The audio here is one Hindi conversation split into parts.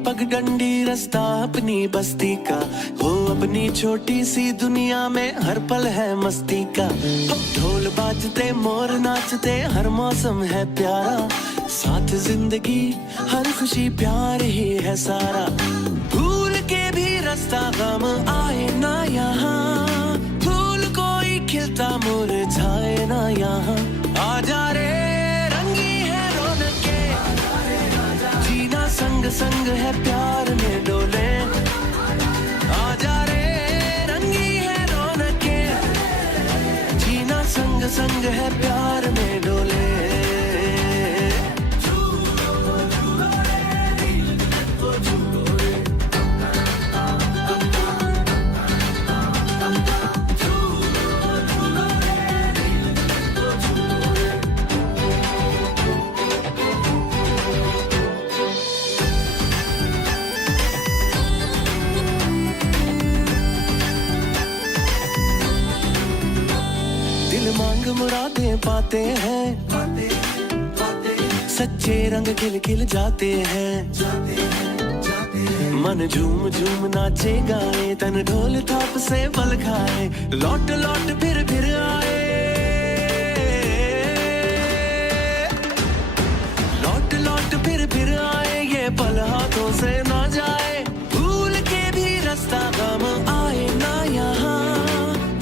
पगडंडी रास्ता अपनी बस्ती का, हो अपनी छोटी सी दुनिया में हर पल है मस्ती का। ढोल बाजते मोर नाचते हर मौसम है प्यारा, साथ जिंदगी हर खुशी प्यार ही है सारा। भूल के भी रास्ता गम आए ना यहाँ, फूल कोई खिलता मुरझाए ना यहाँ। आजा रे रंगी है रौनके, जीना संग संग है प्यार में डोले। आजा रे रंगी है रौनके, जीना संग संग है प्यार में डोले। मांग मुरादें पाते हैं, सच्चे रंग खिल खिल जाते हैं। मन झूम झूम नाचे गाए, तन ढोल थाप से पल खाए। लौट लौट फिर आए, लौट लौट फिर आए, ये पल हाथों से ना जाए। भूल के भी रास्ता गम आए ना यहाँ,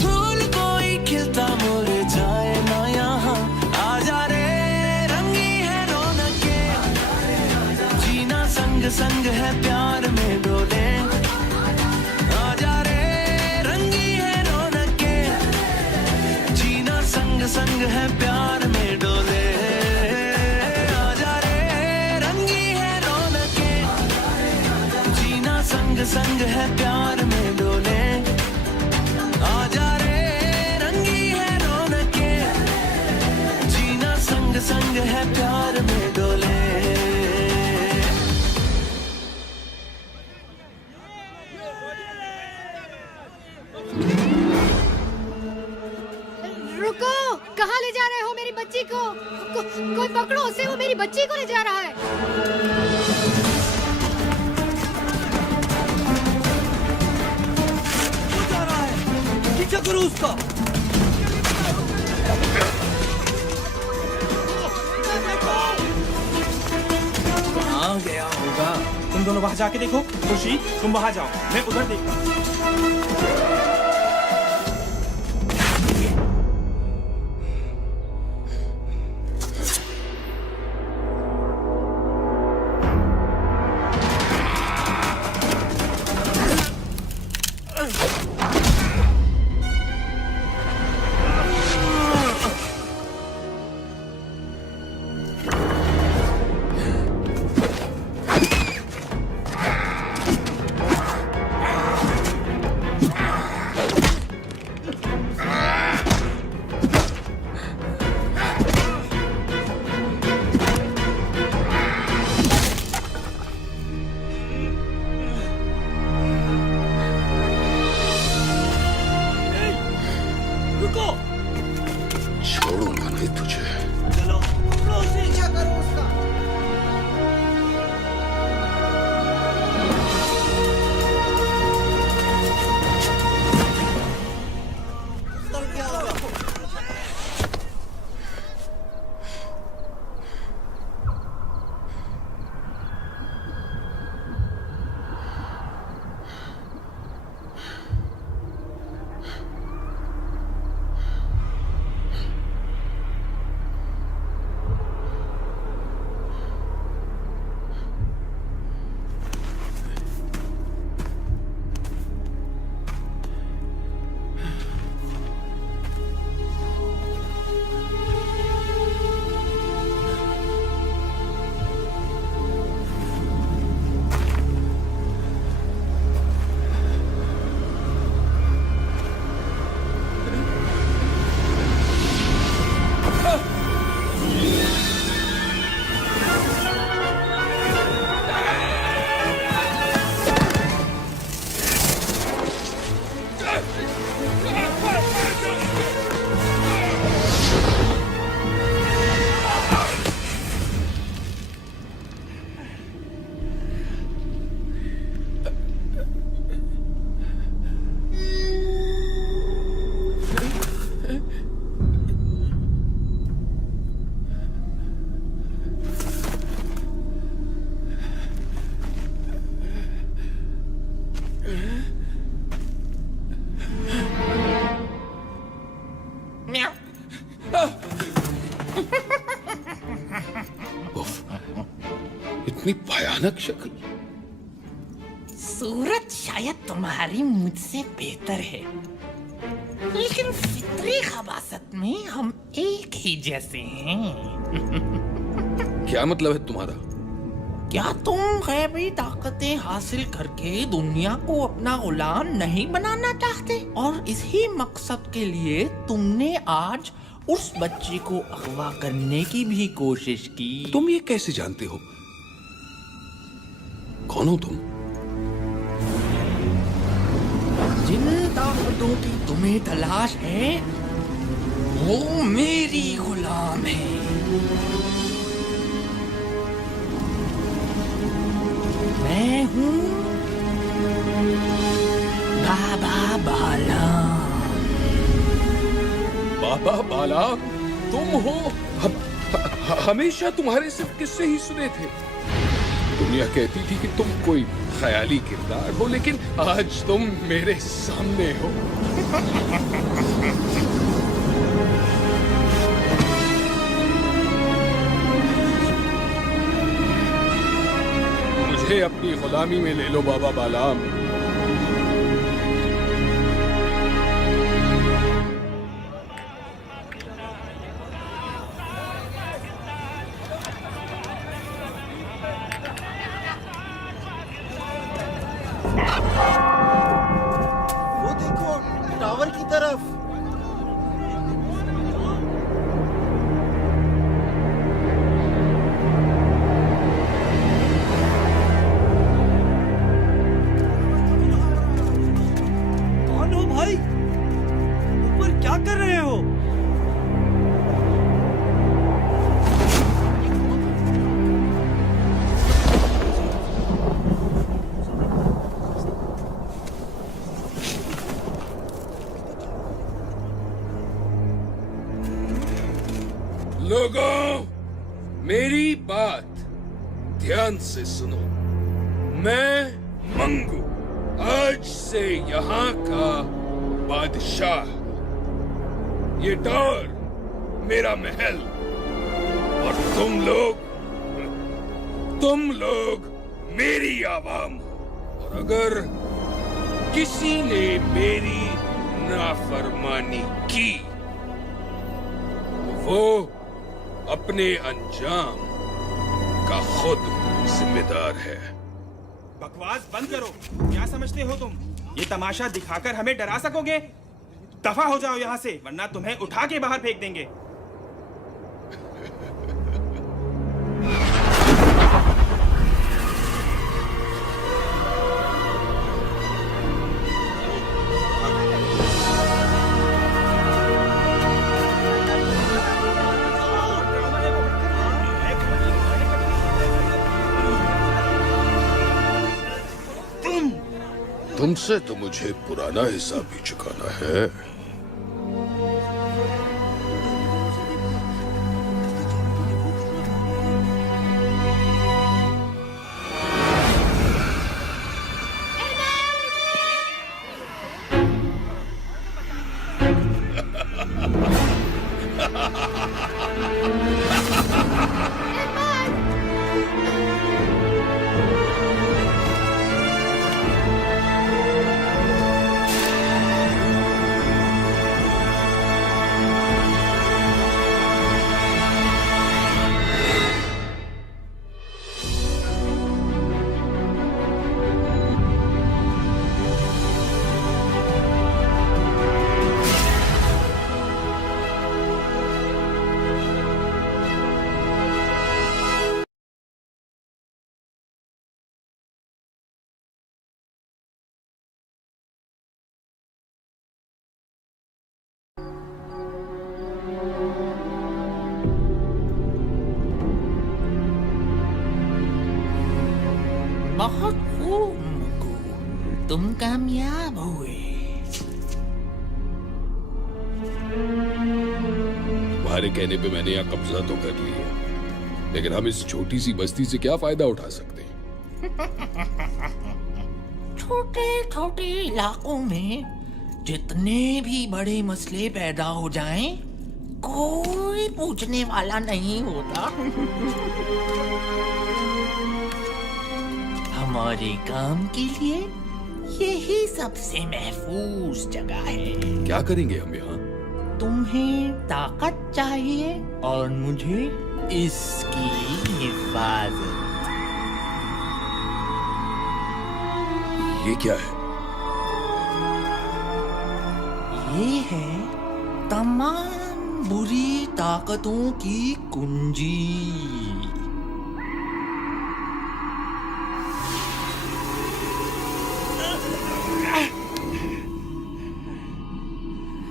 फूल कोई खिलता मुरझाए ना यहाँ। आजा रे रंगी है रौनके, जीना संग संग है प्यार में डोले। आजा रे रंगी है रौनके, जीना संग संग है प्यार में डोले। आजा रे रंगी है रौनके, जीना संग संग है प्यार में डोले। आजा रे रंगी है रौनके, जीना संग संग है प्यार में डोले। रुको, कहाँ ले जा रहे हो मेरी बच्ची को? कोई पकड़ो उसे, वो मेरी बच्ची को ले जा रहा है। वो जा रहा है, पीछे करो उसका। कहाँ गया होगा? तुम दोनों वहाँ जाके देखो। खुशी, तुम वहाँ जाओ, मैं उधर देखता हूँ। छोड़ूंगा नहीं तुझे। चलो, पकड़ो उसे। क्या करो उसका? उफ, इतनी भयानक शक्ल। सूरत शायद तुम्हारी मुझसे बेहतर है, लेकिन फितरी खबासत में हम एक ही जैसे हैं। क्या मतलब है तुम्हारा? क्या तुम गैबी ताकतें हासिल करके दुनिया को अपना गुलाम नहीं बनाना चाहते? और इसी मकसद के लिए तुमने आज उस बच्ची को अगवा करने की भी कोशिश की। तुम ये कैसे जानते हो? कौन हो तुम? जिन ताकतों की तुम्हें तलाश है वो मेरी गुलाम है। मैं हूँ बाबा बालाम। बाबा बाला तुम हो? हमेशा तुम्हारे सिर्फ किस्से ही सुने थे। दुनिया कहती थी कि तुम कोई ख्याली किरदार हो, लेकिन आज तुम मेरे सामने हो। मुझे अपनी गुलामी में ले लो बाबा बालाम। वो देखो टावर की तरफ। कौन हो भाई? ऊपर क्या कर रहे हो? लोगों, मेरी बात ध्यान से सुनो। मैं मंगू आज से यहाँ का बादशाह। ये टावर मेरा महल, और तुम लोग मेरी आवाम हो। और अगर किसी ने मेरी नाफरमानी की तो वो अपने अंजाम का खुद जिम्मेदार है। बकवास बंद करो। क्या समझते हो तुम? ये तमाशा दिखाकर हमें डरा सकोगे? दफा हो जाओ यहाँ से, वरना तुम्हें उठा के बाहर फेंक देंगे। तुमसे तो मुझे पुराना हिसाब भी चुकाना है। बहुत खूब मुकू, तुम कामयाब हुए। तुम्हारे कहने पे मैंने यहाँ कब्जा तो कर लिया, लेकिन हम इस छोटी सी बस्ती से क्या फायदा उठा सकते हैं? छोटे छोटे इलाकों में जितने भी बड़े मसले पैदा हो जाएं, कोई पूछने वाला नहीं होता। हमारे काम के लिए यही सबसे महफूज जगह है। क्या करेंगे हम यहाँ? तुम्हें ताकत चाहिए और मुझे इसकी हिफाजत। ये क्या है? ये है तमाम बुरी ताकतों की कुंजी।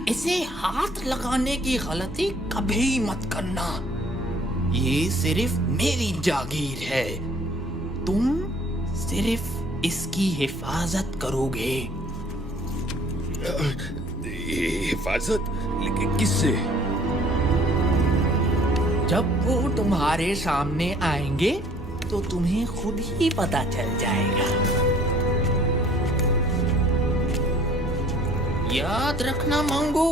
इसे हाथ लगाने की गलती कभी मत करना। ये सिर्फ मेरी जागीर है। तुम सिर्फ इसकी हिफाजत करोगे। हिफाजत? लेकिन किससे? जब वो तुम्हारे सामने आएंगे तो तुम्हें खुद ही पता चल जाएगा। याद रखना मंगू,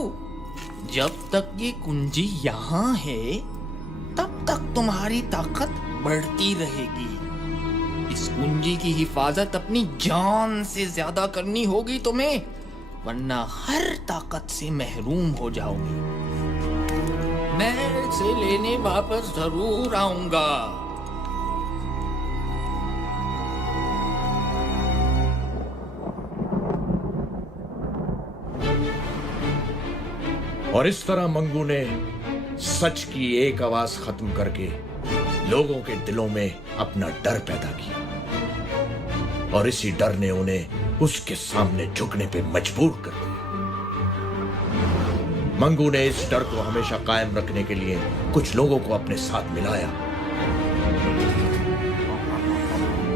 जब तक ये कुंजी यहाँ है तब तक तुम्हारी ताकत बढ़ती रहेगी। इस कुंजी की हिफाजत अपनी जान से ज्यादा करनी होगी तुम्हें, वरना हर ताकत से महरूम हो जाओगे। मैं इसे लेने वापस जरूर आऊंगा। और इस तरह मंगू ने सच की एक आवाज खत्म करके लोगों के दिलों में अपना डर पैदा किया, और इसी डर ने उन्हें उसके सामने झुकने पे मजबूर कर दिया। मंगू ने इस डर को हमेशा कायम रखने के लिए कुछ लोगों को अपने साथ मिलाया,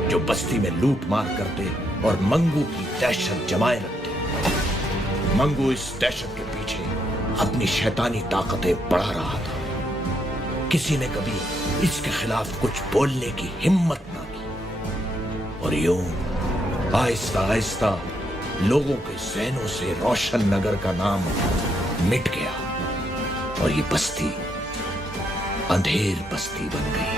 जो बस्ती में लूट मार करते और मंगू की दहशत जमाए रखते। मंगू इस दहशत के पीछे अपनी शैतानी ताकतें बढ़ा रहा था। किसी ने कभी इसके खिलाफ कुछ बोलने की हिम्मत ना की, और यूं आहिस्ता आहिस्ता लोगों के ज़हनों से रोशन नगर का नाम मिट गया, और ये बस्ती अंधेर बस्ती बन गई।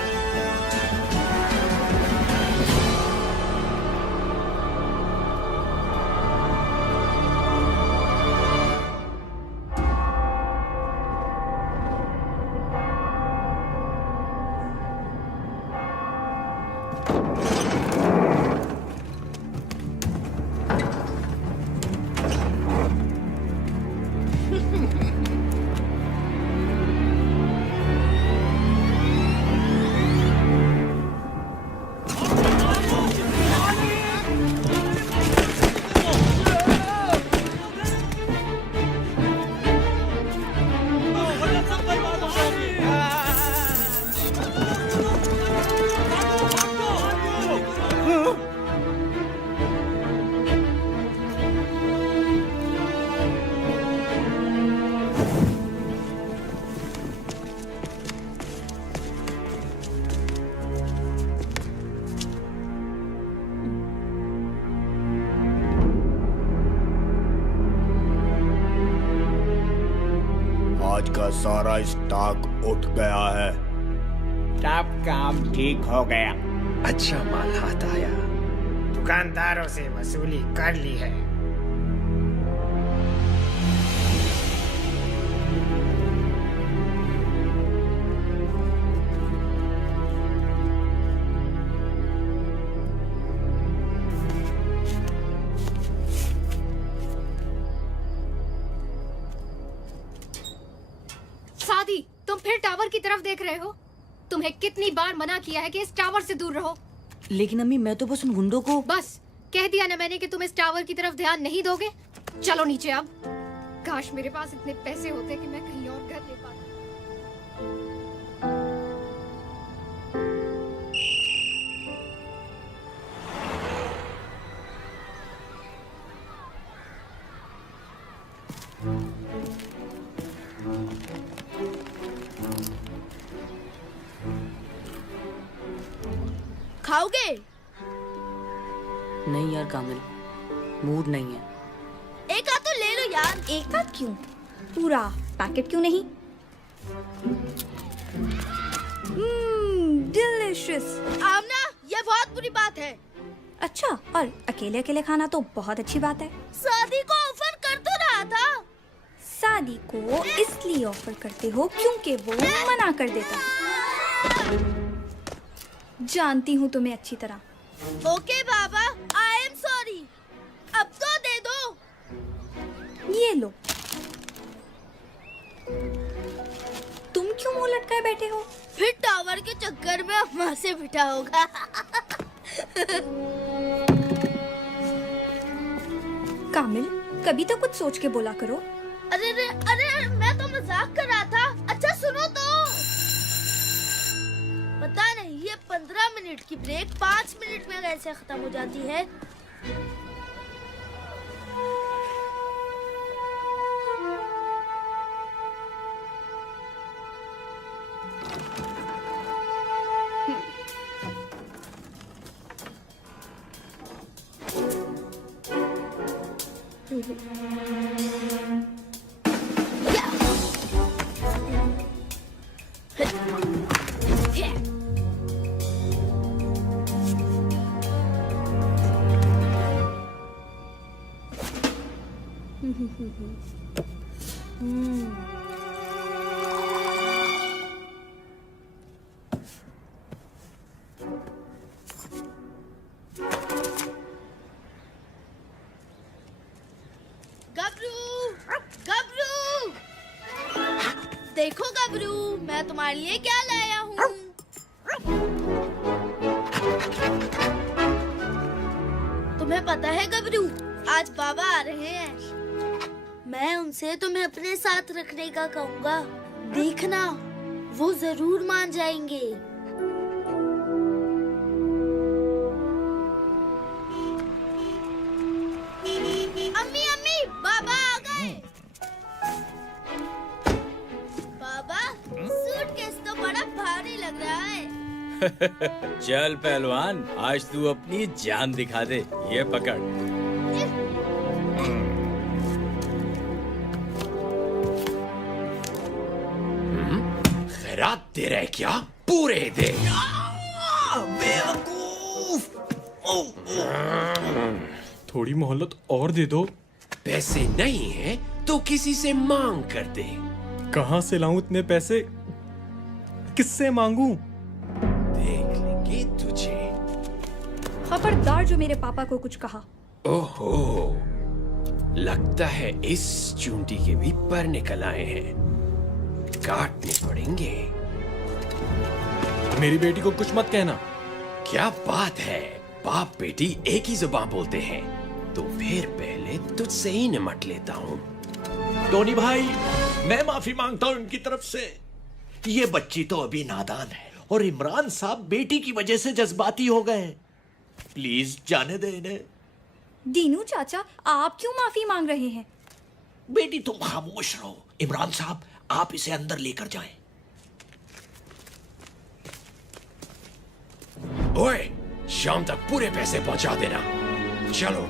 आज का सारा स्टॉक उठ गया है। सब काम ठीक हो गया। अच्छा माल हाथ आया। दुकानदारों से वसूली कर ली है। सादी, तुम फिर टावर की तरफ देख रहे हो? तुम्हें कितनी बार मना किया है कि इस टावर से दूर रहो। लेकिन अम्मी, मैं तो बस उन गुंडों को। बस कह दिया ना मैंने कि तुम इस टावर की तरफ ध्यान नहीं दोगे। चलो नीचे अब। काश मेरे पास इतने पैसे होते कि मैं कहीं और घर ले पाती। खाओगे? नहीं यार कामिल, मूड नहीं है। एक आध तो ले लो यार। एक आध क्यों? पूरा पैकेट क्यों नहीं? डिलिशियस। आमना, ये बहुत बुरी बात है। अच्छा, और अकेले अकेले खाना तो बहुत अच्छी बात है। शादी को ऑफर कर तो रहा था। शादी को इसलिए ऑफर करते हो क्योंकि वो मना कर देता है। जानती हूँ तुम्हें अच्छी तरह। Okay Baba, I am sorry. अब तो दे दो। ये लो। तुम क्यों मुंह लटकाए बैठे हो? फिर टावर के चक्कर में अम्मा से पिटा होगा। कामिल, कभी तो कुछ सोच के बोला करो। अरे मैं तो मजाक कर रहा था। अच्छा सुनो तो। पता नहीं ये 15 मिनट की ब्रेक 5 मिनट में कैसे खत्म हो जाती है। गबरू, देखो गबरू, मैं तुम्हारे लिए क्या लाया हूँ। तुम्हें पता है गबरू, आज बाबा आ रहे हैं। मैं उनसे तुम्हें अपने साथ रखने का कहूँगा। देखना, वो जरूर मान जाएंगे। अम्मी अम्मी, बाबा आ गए। बाबा, सूटकेस तो बड़ा भारी लग रहा है। चल पहलवान, आज तू अपनी जान दिखा दे। ये पकड़। खैरात दे रहे क्या? पूरे दे। थोड़ी मोहलत और दे दो। पैसे नहीं है तो किसी से मांग कर दे। कहाँ से लाऊं इतने पैसे? किससे मांगू? देख लेंगे तुझे। खबरदार जो मेरे पापा को कुछ कहा। ओहो, लगता है इस चूंटी के भी पर निकल आए हैं। काटने पड़ेंगे। मेरी बेटी को कुछ मत कहना। क्या बात है, बाप बेटी एक ही जुबान बोलते हैं। तो फिर पहले तुझसे ही निमट लेता हूँ। टोनी भाई, मैं माफी मांगता हूँ इनकी तरफ से। ये बच्ची तो अभी नादान है और इमरान साहब बेटी की वजह से जज्बाती हो गए। प्लीज जाने दे इन्हें। दीनू चाचा, आप क्यों माफी मांग रहे हैं? बेटी तुम खामोश रहो। इमरान साहब, आप इसे अंदर लेकर जाएं। ओए, शाम तक पूरे पैसे पहुंचा देना। चलो।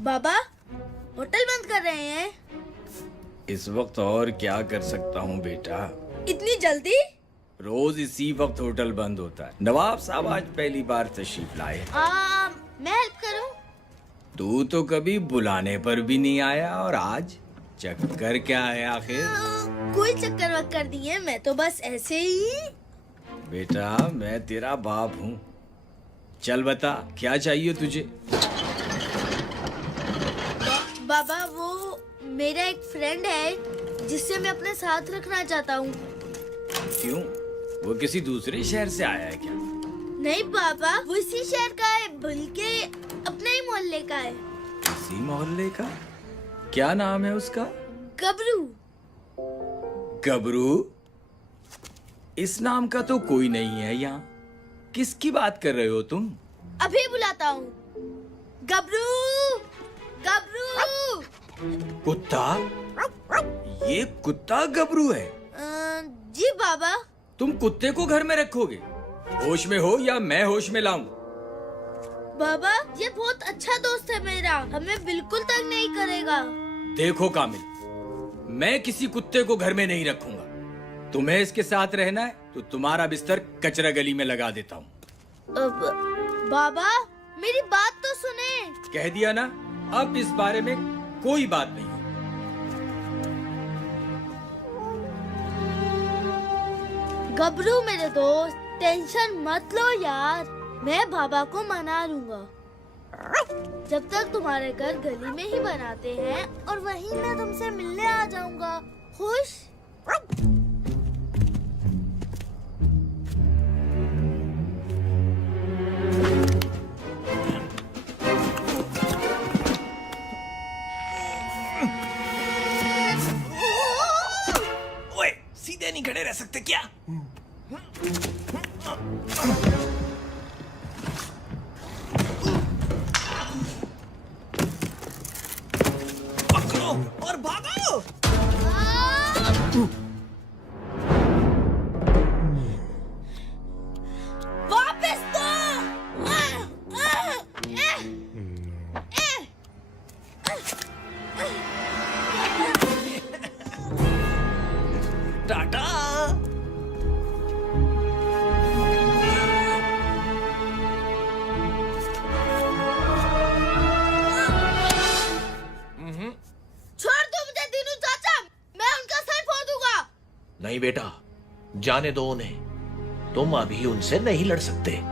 बाबा, होटल बंद कर रहे हैं। इस वक्त और क्या कर सकता हूँ बेटा? इतनी जल्दी? रोज इसी वक्त होटल बंद होता है। नवाब साहब आज पहली बार तशरीफ लाए। मैं हेल्प करूं? तू तो कभी बुलाने पर भी नहीं आया और आज चक्कर क्या है आखिर? कोई चक्कर वक्कर नहीं है, मैं तो बस ऐसे ही। बेटा, मैं तेरा बाप हूँ। चल बता, क्या चाहिए तुझे? बाबा, वो मेरा एक फ्रेंड है जिससे मैं अपने साथ रखना चाहता हूँ। क्यों? वो किसी दूसरे शहर से आया है क्या? नहीं बाबा, वो इसी शहर का है, बल्कि अपने ही मोहल्ले का है। इसी मोहल्ले का? क्या नाम है उसका? गबरू। गबरू? इस नाम का तो कोई नहीं है यहाँ। किसकी बात कर रहे हो तुम? अभी बुलाता हूँ। गबरू, गबरू। कुत्ता? ये कुत्ता गबरू है? जी बाबा। तुम कुत्ते को घर में रखोगे? होश में हो या मैं होश में लाऊं? बाबा ये बहुत अच्छा दोस्त है मेरा, हमें बिल्कुल तंग नहीं करेगा। देखो कामिल, मैं किसी कुत्ते को घर में नहीं रखूंगा। तुम्हें इसके साथ रहना है तो तुम्हारा बिस्तर कचरा गली में लगा देता हूँ। बाबा मेरी बात तो सुने। कह दिया ना, अब इस बारे में कोई बात नहीं। गबरू मेरे दोस्त, टेंशन मत लो यार, मैं बाबा को मना लूंगा। जब तक तुम्हारे घर गली में ही बनाते हैं और वहीं मैं तुमसे मिलने आ जाऊंगा। खुश? ओए, सीधे नहीं खड़े रह सकते क्या? पकड़ो और भागो। वापस दो। टाटा। छोड़ दो मुझे दीनू चाचा, मैं उनका सर फोड़ दूंगा। नहीं बेटा, जाने दो उन्हें, तुम अभी उनसे नहीं लड़ सकते।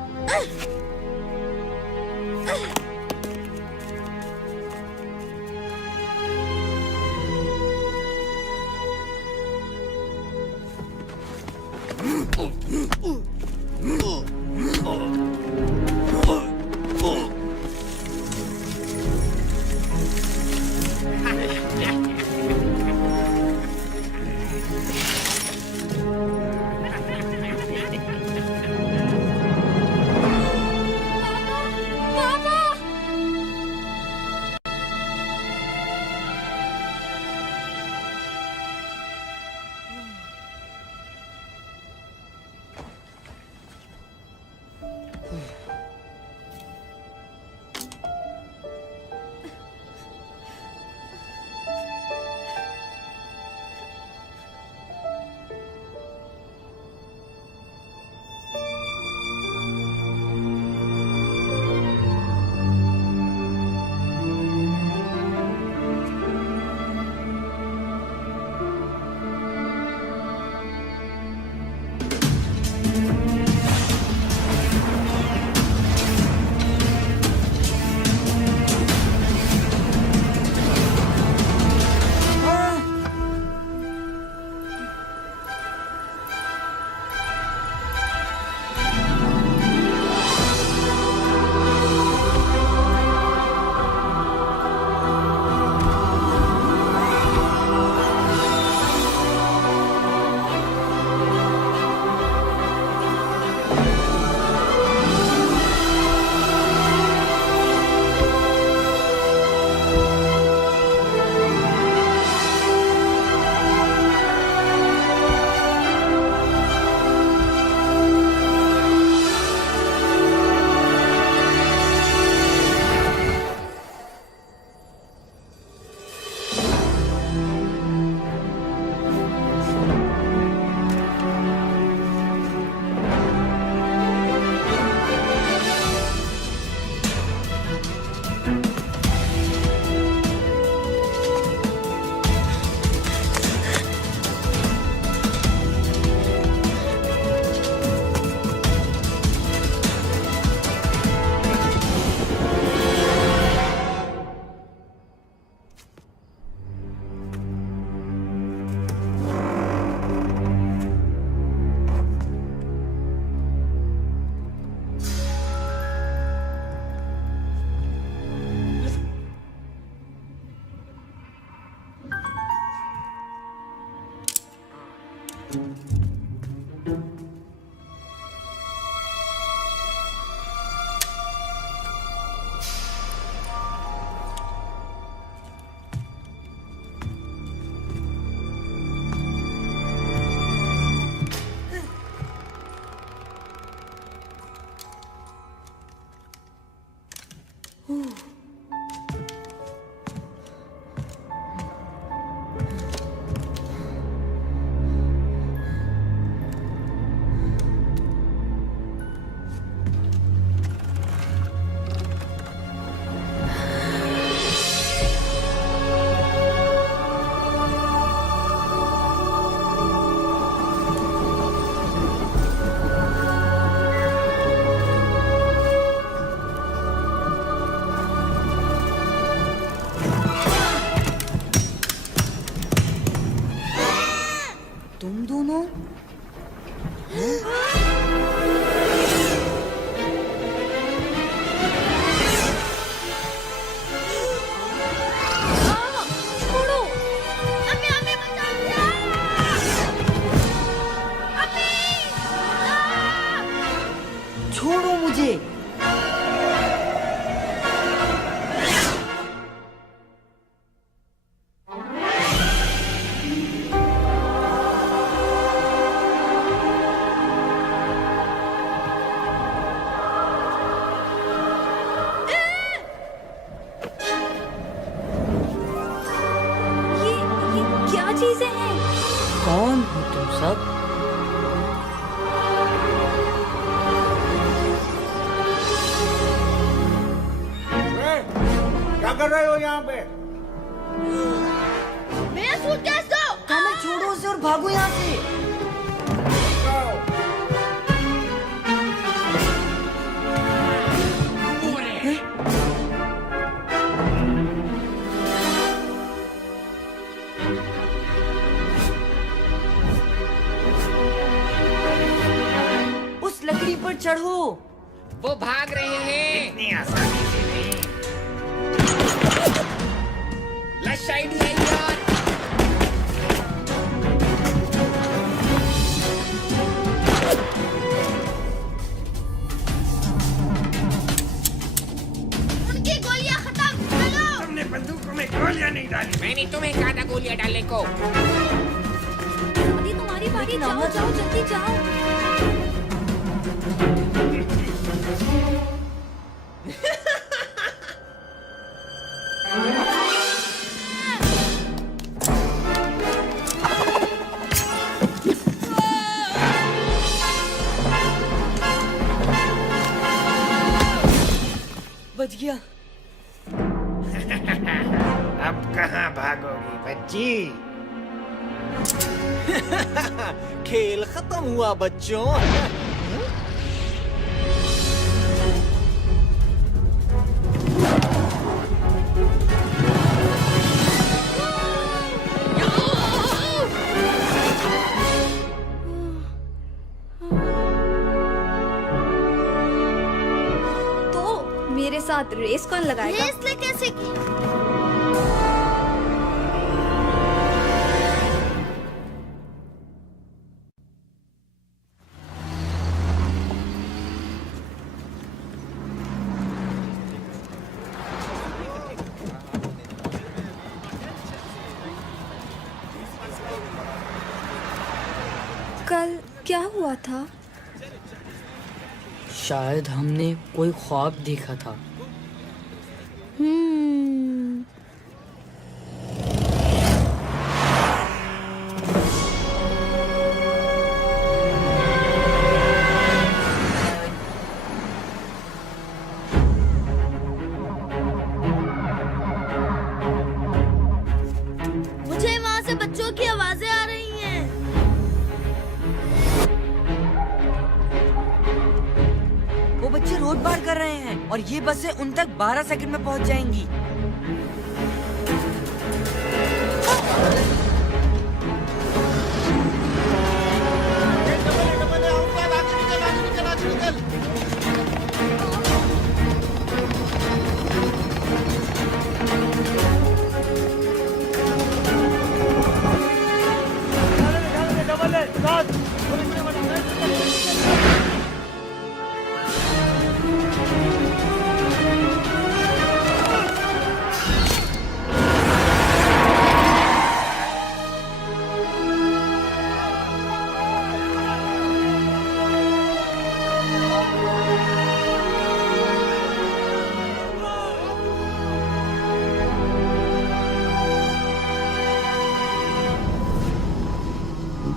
चीजें हैं। कौन हो तुम सब? क्या कर रहे हो यहाँ पे? मेरा सूटकेस दो। कामिल छोड़ो उसे और भागो यहाँ से। उस लकड़ी पर चढ़ो। वो भाग रहे हैं। इतनी आसानी से नहीं। लश आइडिया यार। उनकी गोलियां खत्म। चलो। तुमने बंदूकों में गोलियां नहीं डाली। मैंने तुम्हें कहा था गोलियां डालने को। अभी तुम्हारी बारी, जाओ जाओ जल्दी जाओ। बच गया। अब कहाँ भागोगी बच्ची? खेल खत्म हुआ बच्चों। तो मेरे साथ रेस कौन लगाएगा? रेस ले कैसे की? कल क्या हुआ था? शायद हमने कोई ख्वाब देखा था। मुझे वहाँ से बच्चों की आवाजें आ रही हैं। वो बच्चे रोड पार कर रहे हैं और ये बसें उन तक 12 सेकंड में पहुंच जाएंगी।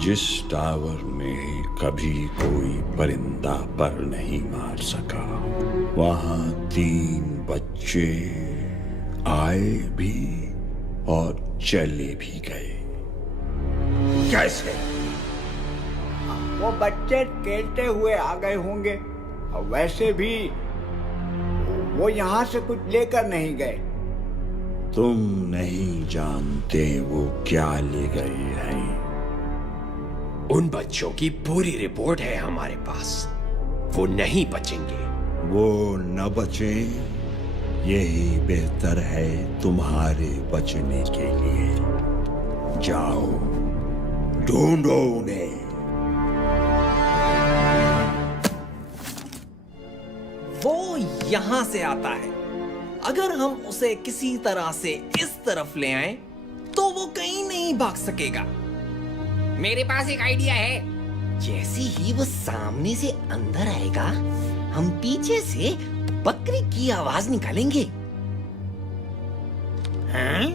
जिस टावर में कभी कोई परिंदा पर नहीं मार सका, वहां 3 बच्चे आए भी और चले भी गए। कैसे? वो बच्चे खेलते हुए आ गए होंगे और वैसे भी वो यहाँ से कुछ लेकर नहीं गए। तुम नहीं जानते वो क्या ले गए हैं। उन बच्चों की पूरी रिपोर्ट है हमारे पास। वो नहीं बचेंगे। वो न बचे, यही बेहतर है तुम्हारे बचने के लिए। जाओ, ढूंढो उन्हें। वो यहाँ से आता है। अगर हम उसे किसी तरह से इस तरफ ले आए तो वो कहीं नहीं भाग सकेगा। मेरे पास एक आइडिया है। जैसे ही वो सामने से अंदर आएगा, हम पीछे से बकरी की आवाज निकालेंगे। हैं?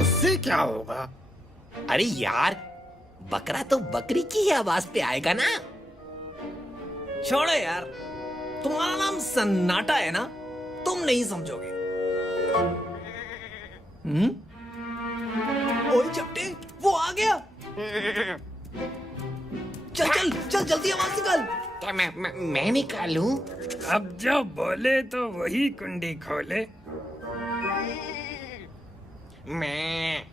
उससे क्या होगा? अरे यार, बकरा तो बकरी की ही आवाज पे आएगा ना। छोड़ो यार, तुम्हारा नाम सन्नाटा है ना, तुम नहीं समझोगे। ओए चपटे, वो आ गया। चल चल चल, जल्दी आवाज निकाल। क्या मैं निकालूं? अब जो बोले तो वही कुंडी खोले। मैं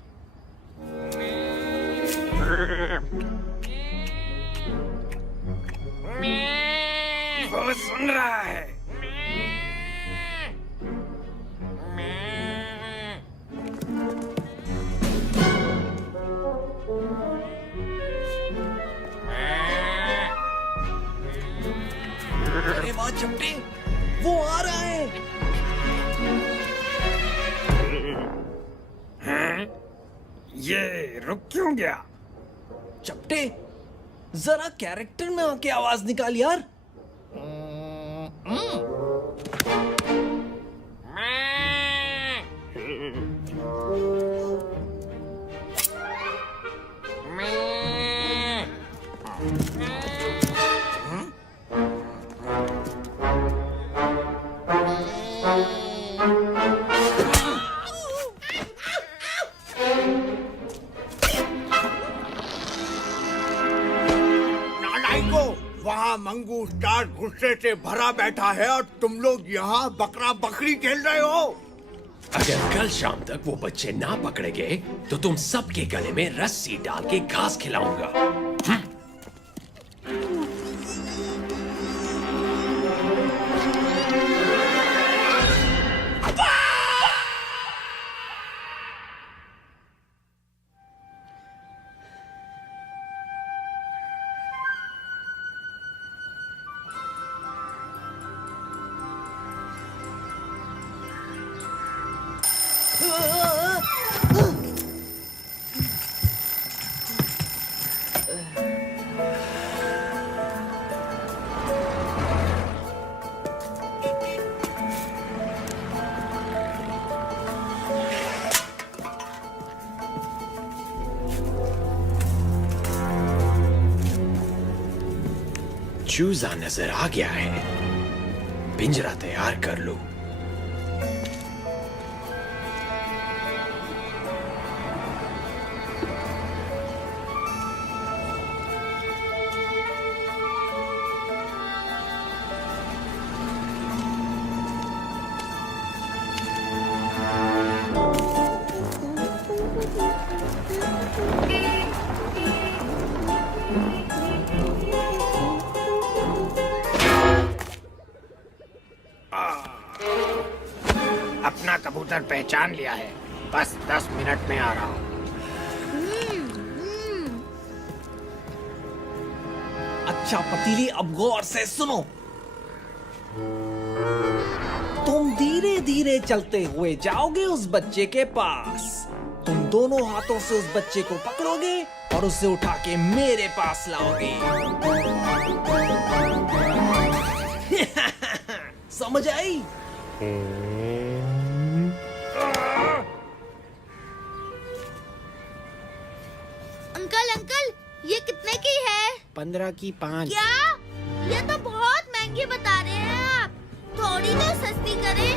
वो सुन रहा है। अरे वाह चपटे, वो आ रहा है। हैं? ये रुक क्यों गया? चपटे, जरा कैरेक्टर में आके आवाज निकाल यार। वहाँ मंगू स्टार गुस्से से भरा बैठा है और तुम लोग यहाँ बकरा बकरी खेल रहे हो। अगर कल शाम तक वो बच्चे ना पकड़े गए तो तुम सबके गले में रस्सी डाल के घास खिलाऊंगा। चूजा नजर आ गया है, पिंजरा तैयार कर लो। अपना कबूतर पहचान लिया है, बस 10 मिनट में आ रहा हूँ। अच्छा पतीली, अब गौर से सुनो। तुम धीरे धीरे चलते हुए जाओगे उस बच्चे के पास। तुम दोनों हाथों से उस बच्चे को पकड़ोगे और उसे उठा के मेरे पास लाओगे। समझ आई? अंकल अंकल, ये कितने की है? 15 की 5। क्या? ये तो बहुत महंगी बता रहे हैं आप। थोड़ी तो सस्ती करें।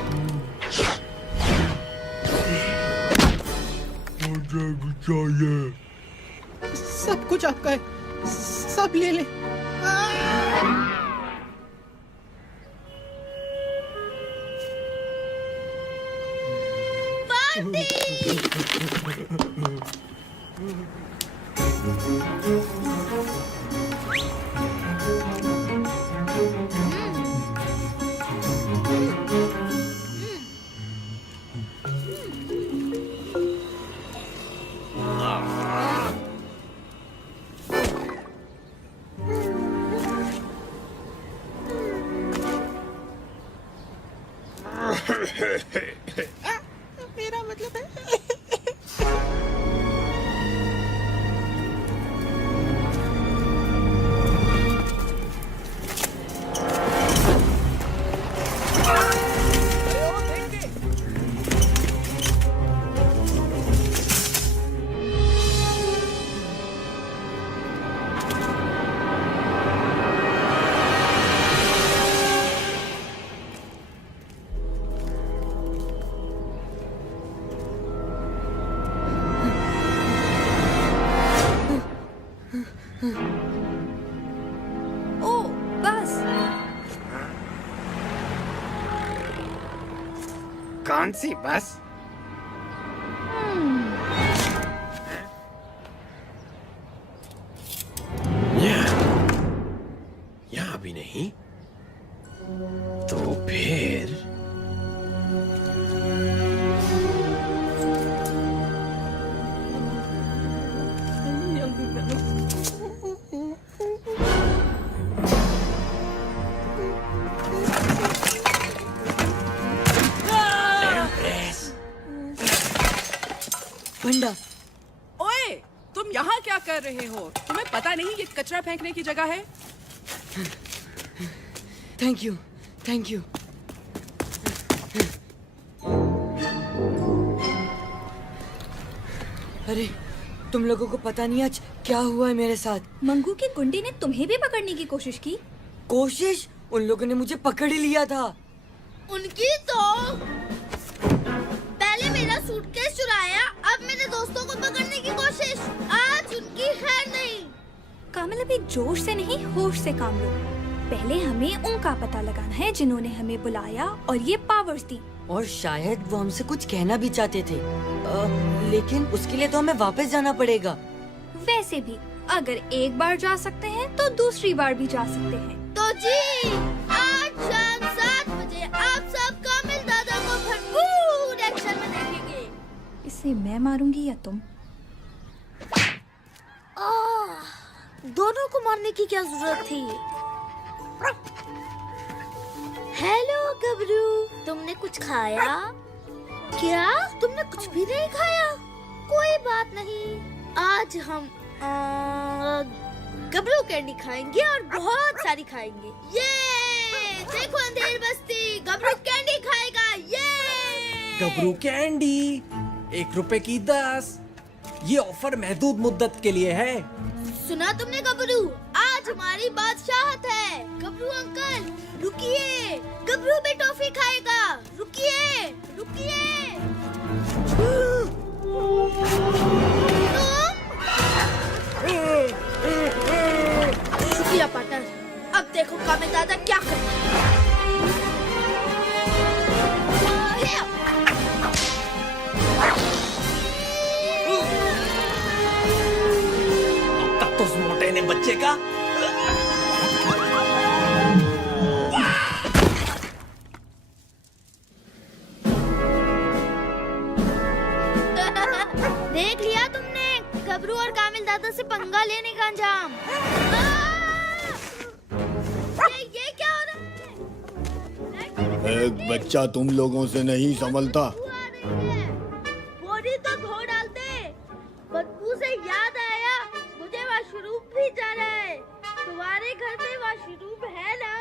सब कुछ आपका है, सब ले ले। मेरा मतलब है कौन सी बस? यहाँ भी नहीं तो फिर बंडा, ओए, तुम यहाँ क्या कर रहे हो? तुम्हें पता नहीं ये कचरा फेंकने की जगह है? Thank you, thank you. अरे, तुम लोगों को पता नहीं आज क्या हुआ है मेरे साथ। मंगू के गुंडे ने तुम्हें भी पकड़ने की कोशिश की। कोशिश? उन लोगों ने मुझे पकड़ ही लिया था। उनकी तो पहले मेरा सूटकेस चुराया, अब मेरे दोस्तों को पकड़ने की कोशिश। आज उनकी खैर नहीं। कामिल, अभी जोश से नहीं होश से काम लो। पहले हमें उनका पता लगाना है जिन्होंने हमें बुलाया और ये पावर्स दी। और शायद वो हमसे कुछ कहना भी चाहते थे, लेकिन उसके लिए तो हमें वापस जाना पड़ेगा। वैसे भी अगर एक बार जा सकते हैं तो दूसरी बार भी जा सकते हैं। तो जी, आज शाम 7 बजे आप सब कामिल दादा को भरपूर एक्शन में देखेंगे। इसे मैं मारूंगी या तुम? दोनों को मारने की क्या जरूरत थी? हेलो गबरू, तुमने कुछ खाया? क्या तुमने कुछ भी नहीं खाया? कोई बात नहीं, आज हम गबरू कैंडी खाएंगे और बहुत सारी खाएंगे। ये देखो अंधेर बस्ती, गबरू कैंडी खाएगा। ये गबरू कैंडी 1 रुपए की 10। ये ऑफर महदूद मुद्दत के लिए है। सुना तुमने गबरू? आज हमारी बादशाहत है। गबरू अंकल रुकिए, गबरू भी टॉफी खाएगा। रुकिए रुकिए। शुक्रिया पार्टनर। अब देखो कामिल दादा क्या करते हैं। तब तो उस मोटे ने बच्चे का देख लिया तुमने गबरू और कामिल दादा से पंगा लेने का अंजाम। ये क्या हो रहा है? एक बच्चा तुम लोगों से नहीं संभलता। बोरी तो धो डालते। बदबू से याद आया, मुझे वॉशरूम भी जाना है। तुम्हारे घर में वॉशरूम है ना?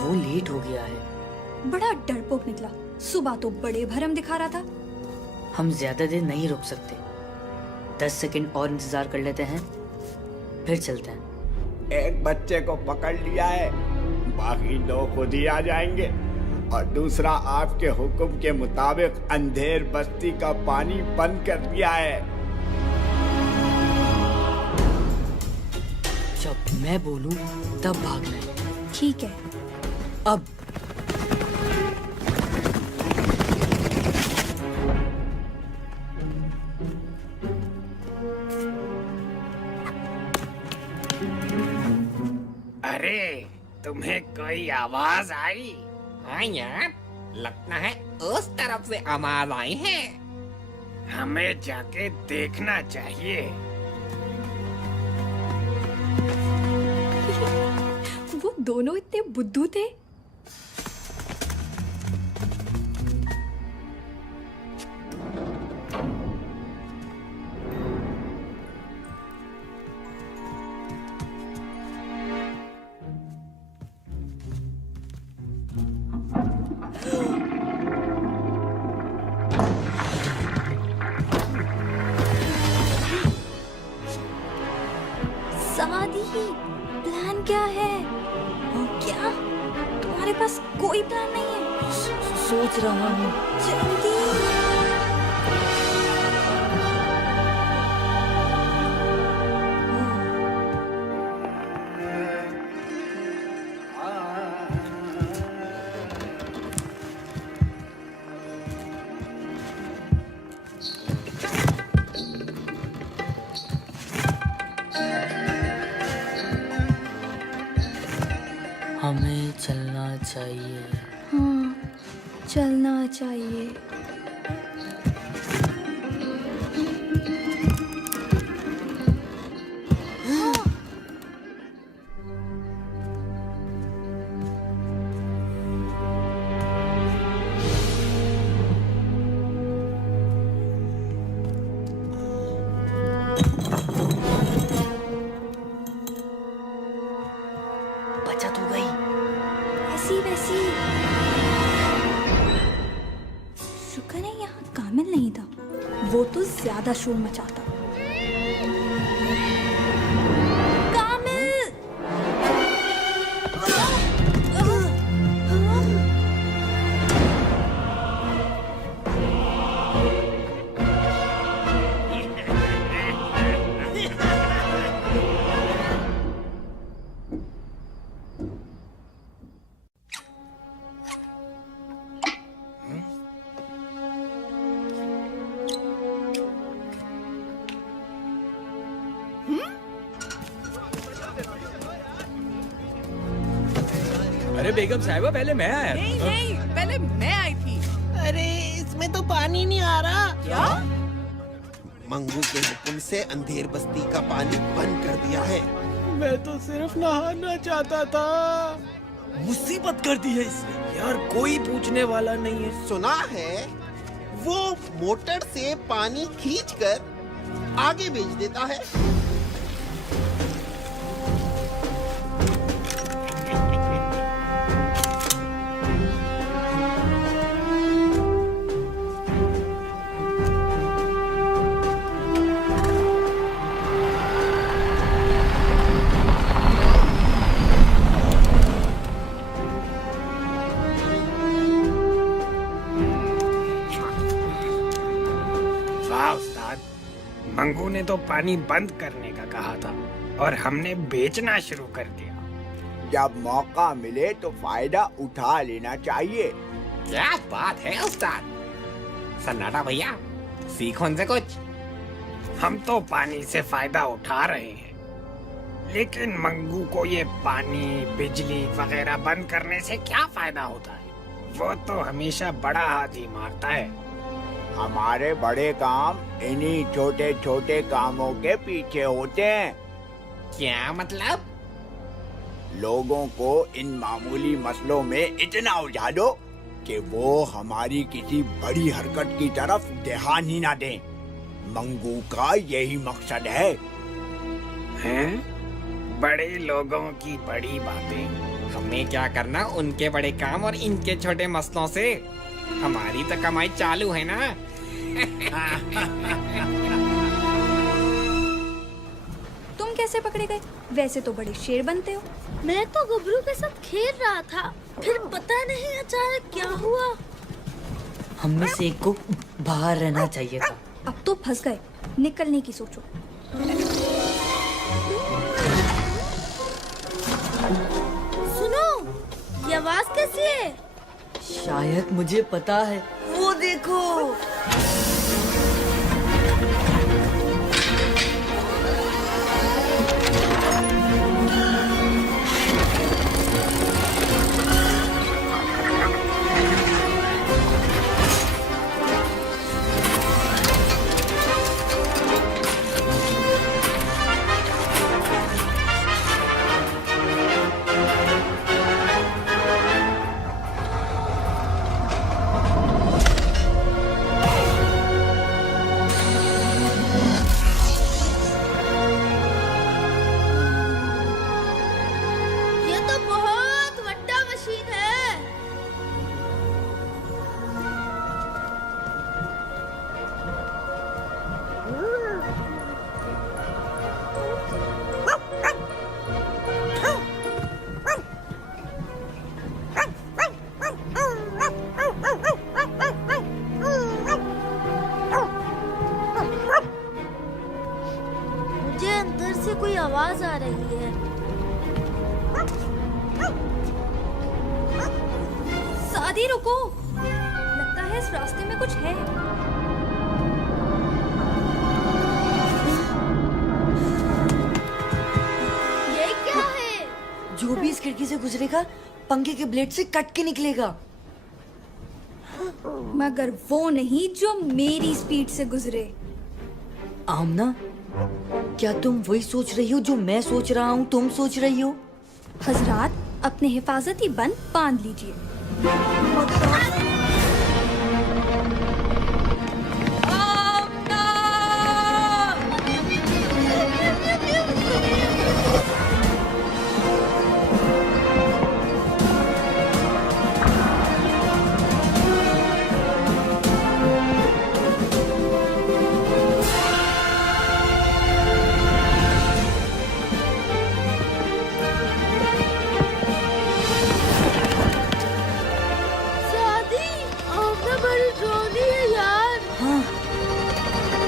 वो लेट हो गया है। बड़ा डरपोक निकला। सुबह तो बड़े भरम दिखा रहा था। हम ज्यादा देर नहीं रुक सकते। 10 सेकंड और इंतजार कर लेते हैं, फिर चलते हैं। एक बच्चे को पकड़ लिया है, बाकी 2 खुद ही आ जाएंगे। और दूसरा, आपके हुक्म के मुताबिक अंधेर बस्ती का पानी बंद कर दिया है। जब मैं बोलूं तब भागना है। ठीक है। अब अरे, तुम्हें कोई आवाज आई? हाँ यार, लगता है उस तरफ से आवाज आई है। हमें जाके देखना चाहिए। वो दोनों इतने बुद्धू थे। समाधि, प्लान क्या है? क्या तुम्हारे पास कोई प्लान नहीं है? सोच रहा हूँ। जल्दी। चाहिए। हाँ, चलना चाहिए। बचत हो गई। वैसी वैसी। शुक्र है यहाँ कामिल नहीं था, वो तो ज्यादा शोर मचाता। कामिल! अरे बेगम साहिबा, पहले मैं आया। नहीं नहीं, पहले मैं आई थी। अरे इसमें तो पानी नहीं आ रहा। क्या? मंगू के हुक्म से अंधेर बस्ती का पानी बंद कर दिया है। मैं तो सिर्फ नहाना चाहता था। मुसीबत कर दी है इसने यार, कोई पूछने वाला नहीं है। सुना है वो मोटर से पानी खींचकर आगे भेज देता है। वाह उस्ताद, मंगू ने तो पानी बंद करने का कहा था और हमने बेचना शुरू कर दिया। जब मौका मिले तो फायदा उठा लेना चाहिए। क्या बात है उस्ताद। सन्नाटा भैया, सीखो उनसे कुछ। हम तो पानी से फायदा उठा रहे हैं, लेकिन मंगू को ये पानी, बिजली वगैरह बंद करने से क्या फायदा होता है? वो तो हमेशा बड़ा हाथ ही मारता है। हमारे बड़े काम इन्हीं छोटे छोटे कामों के पीछे होते हैं। क्या मतलब? लोगों को इन मामूली मसलों में इतना उलझा दो कि वो हमारी किसी बड़ी हरकत की तरफ ध्यान ही ना दें। मंगू का यही मकसद है। हैं? बड़े लोगों की बड़ी बातें। हमें क्या करना उनके बड़े काम और इनके छोटे मसलों से? हमारी तो कमाई चालू है ना। तुम कैसे पकड़े गए? वैसे तो बड़े शेर बनते हो। मैं तो गबरू के साथ खेल रहा था, फिर पता नहीं अचानक क्या हुआ। हम में से एक को बाहर रहना चाहिए था। अब तो फंस गए, निकलने की सोचो। सुनो, ये आवाज कैसी है? शायद मुझे पता है। वो देखो। कोई आवाज आ रही है। सादी रुको, लगता है इस रास्ते में कुछ है। ये क्या है? जो भी इस खिड़की से गुजरेगा पंखे के ब्लेड से कट के निकलेगा। मगर वो नहीं जो मेरी स्पीड से गुजरे। आमना, क्या तुम वही सोच रही हो जो मैं सोच रहा हूँ तुम सोच रही हो? हजरात, अपने हिफाजती बंद बांध लीजिए। सादी, आमना बड़ी ड्रोनी है यार। हाँ,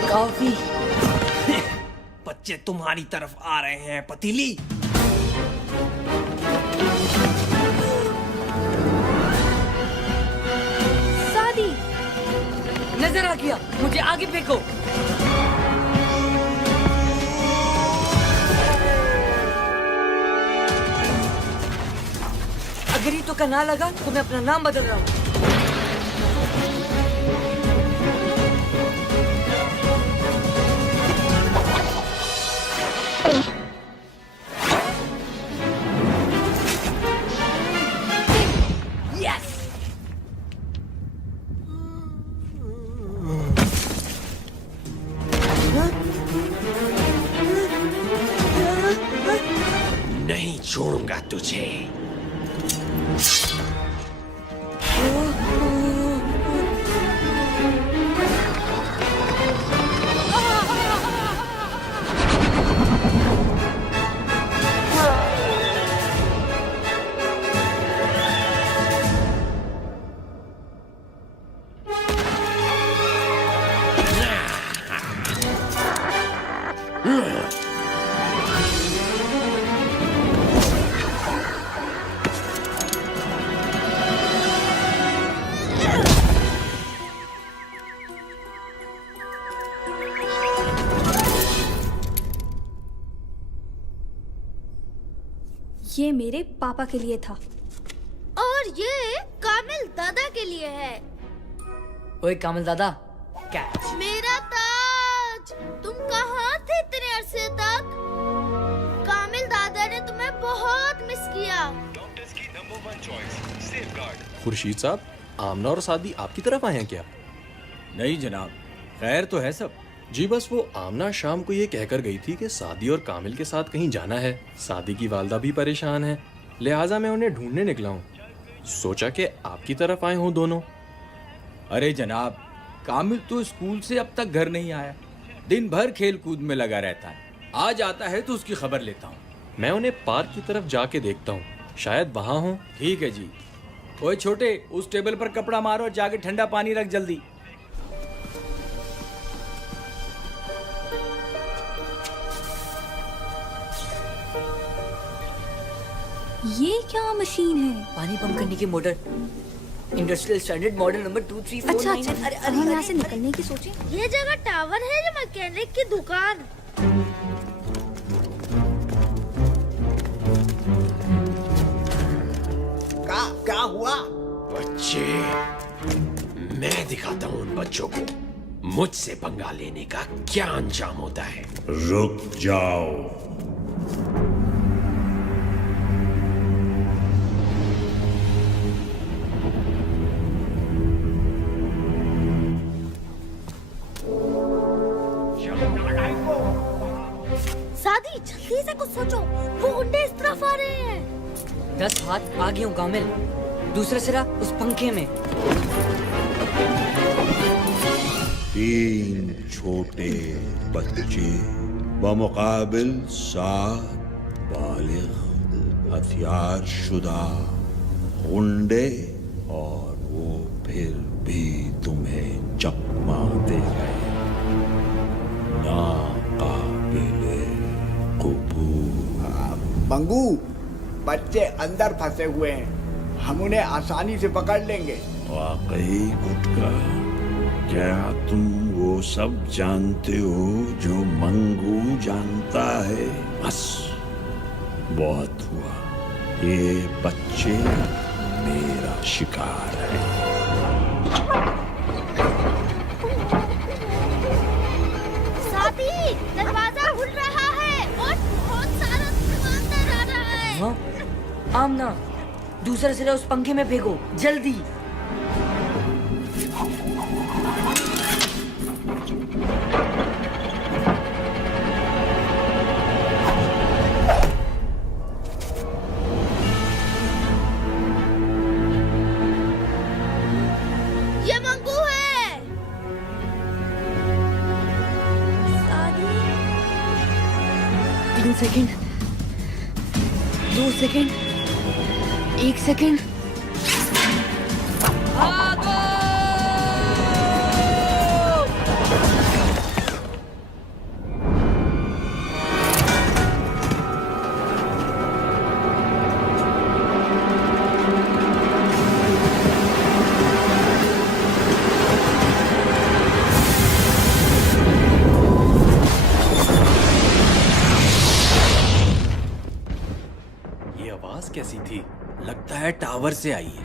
काफी। बच्चे तुम्हारी तरफ आ रहे हैं पतीली। सादी, नजर आ गया, मुझे आगे फेंको। अगर ये तो का ना लगा तो मैं अपना नाम बदल रहा हूँ। नहीं छोड़ूंगा तुझे। ये मेरे पापा के लिए था। और ये कामिल दादा के लिए है। ओए कामिल दादा, कैच। मेरा ताज, तुम कहाँ थे इतने अरसे तक? कामिल दादा ने तुम्हें बहुत मिस किया। डॉक्टर्स की नंबर 1 चॉइस, सेफगार्ड। खुर्शीद साहब, आमना और सादी आपकी तरफ आए हैं क्या? नहीं जनाब, खैर तो है सब। जी बस वो आमना शाम को ये कहकर गई थी कि सादी और कामिल के साथ कहीं जाना है। सादी की वालदा भी परेशान है, लिहाजा मैं उन्हें ढूंढने निकला हूँ। सोचा कि आपकी तरफ आए हों दोनों। अरे जनाब, कामिल तो स्कूल से अब तक घर नहीं आया। दिन भर खेल कूद में लगा रहता है। आज आता है तो उसकी खबर लेता हूँ। मैं उन्हें पार्क की तरफ जाके देखता हूँ, शायद वहाँ हो। ठीक है जी। ओए छोटे, उस टेबल पर कपड़ा मारो और जाके ठंडा पानी रख जल्दी। ये क्या मशीन है? पानी पंप करने की motor. Industrial standard model number 2349। अच्छा अच्छा, अरे हम यहाँ से निकलने की सोचे। ये जगह टावर है या मैकेनिक की दुकान? क्या हुआ? बच्चे, मैं दिखाता हूँ उन बच्चों को मुझसे पंगा लेने का क्या अंजाम होता है। रुक जाओ। सादी, जल्दी से कुछ सोचो, वो गुंडे इस तरफ आ रहे हैं। 10 हाथ आगे हूँ कामिल, दूसरा सिरा उस पंखे में। 3 छोटे बच्चे बमुकाबिल 7 बालिग हथियार शुदा गुंडे, और वो फिर भी तुम्हें चकमा दे गए। नाकाबिले कबूल। मंगू, बच्चे अंदर फंसे हुए हैं, हम उन्हें आसानी से पकड़ लेंगे। वाकई गुटका, क्या तुम वो सब जानते हो जो मंगू जानता है? बस बहुत हुआ, ये बच्चे मेरा शिकार है। साथी, दरवाजा खुल रहा है और बहुत सारा सामान अंदर आ रहा है। हाँ? आमना, दूसरा सिरा उस पंखे में फेंको, जल्दी। ये मंगू है। 3 सेकंड, 2 सेकंड, 1 सेकंड। ये आवाज कैसी थी? लगता है टावर से आई है।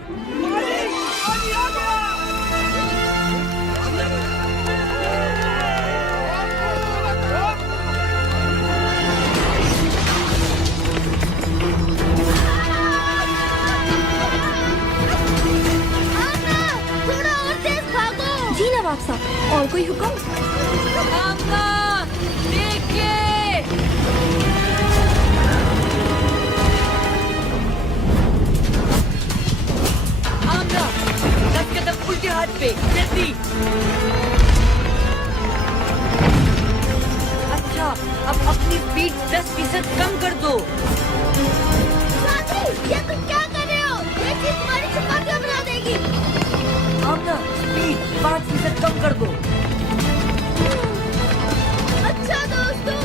थोड़ा और तेज भागो। जी नवाब साहब, और कोई हुक्म? आमना, 10 कदम उल्टे हाथ पे, जल्दी। अच्छा, अब अपनी स्पीड 10% कम कर दो। साथी, ये तुम क्या कर रहे हो? ये चीज हमारी चपातियां बना देगी। आमना, स्पीड 5% कम कर दो। अच्छा दोस्तों,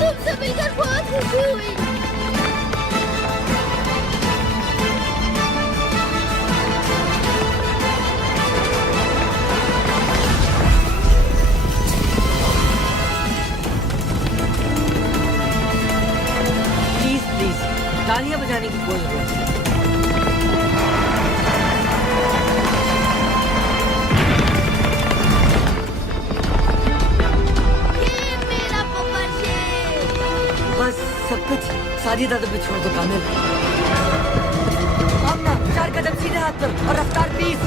तुमसे मिलकर बहुत खुशी हुई। प्लीज प्लीज, तालियां बजाने की कोई जरूरत नहीं। ये मेरा पप्पा शेर। बस सब कुछ सादी दादा पे छोड़ दो कामिल। आमना, 4 कदम सीधे हाथ पर और रफ्तार 20।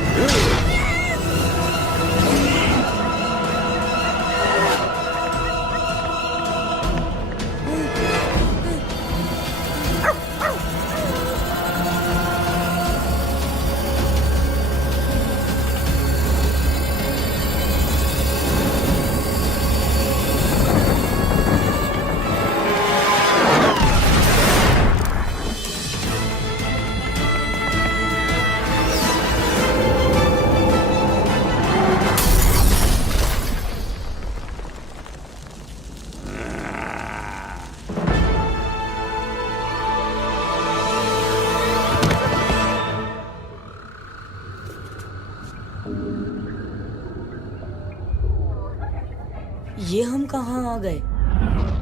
ये हम कहाँ आ गए?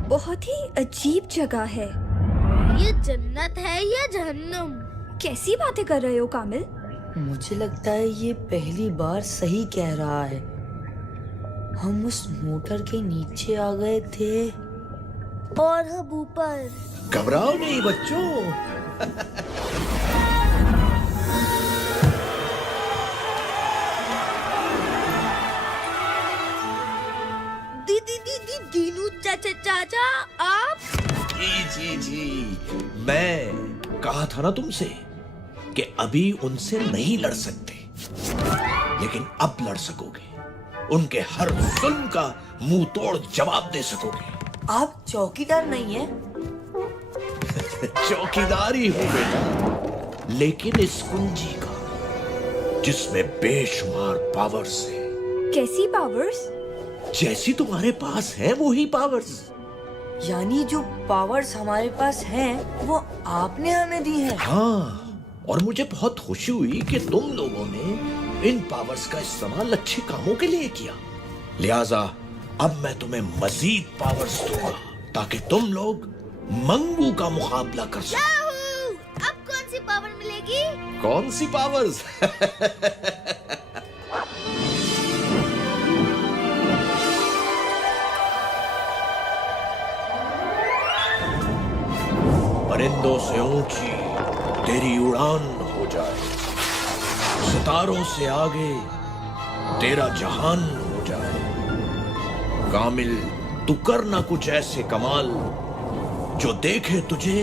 बहुत ही अजीब जगह है। ये जन्नत है या जहन्नम? कैसी बातें कर रहे हो कामिल? मुझे लगता है ये पहली बार सही कह रहा है। हम उस मोटर के नीचे आ गए थे और हम ऊपर। घबराओ नहीं बच्चों। दीनू चाचा आप? जी, मैं कहा था ना तुमसे कि अभी उनसे नहीं लड़ सकते, लेकिन अब लड़ सकोगे। उनके हर जुल्म का मुंह तोड़ जवाब दे सकोगे। आप चौकीदार नहीं है? चौकीदार ही हूं बेटा, लेकिन इस कुंजी का जिसमें बेशुमार पावर्स है। कैसी पावर्स? जैसी तुम्हारे पास है वही पावर्स। यानी जो पावर्स हमारे पास हैं, वो आपने हमें दी है। हाँ, और मुझे बहुत खुशी हुई कि तुम लोगों ने इन पावर्स का इस्तेमाल अच्छे कामों के लिए किया। लिहाजा अब मैं तुम्हें मजीद पावर्स दूंगा ताकि तुम लोग मंगू का मुकाबला कर सको। अब पावर मिलेगी? कौन सी पावर्स? परिंदों से ऊंची तेरी उड़ान हो जाए, सितारों से आगे तेरा जहान हो जाए। कामिल, तू कर ना कुछ ऐसे कमाल, जो देखे तुझे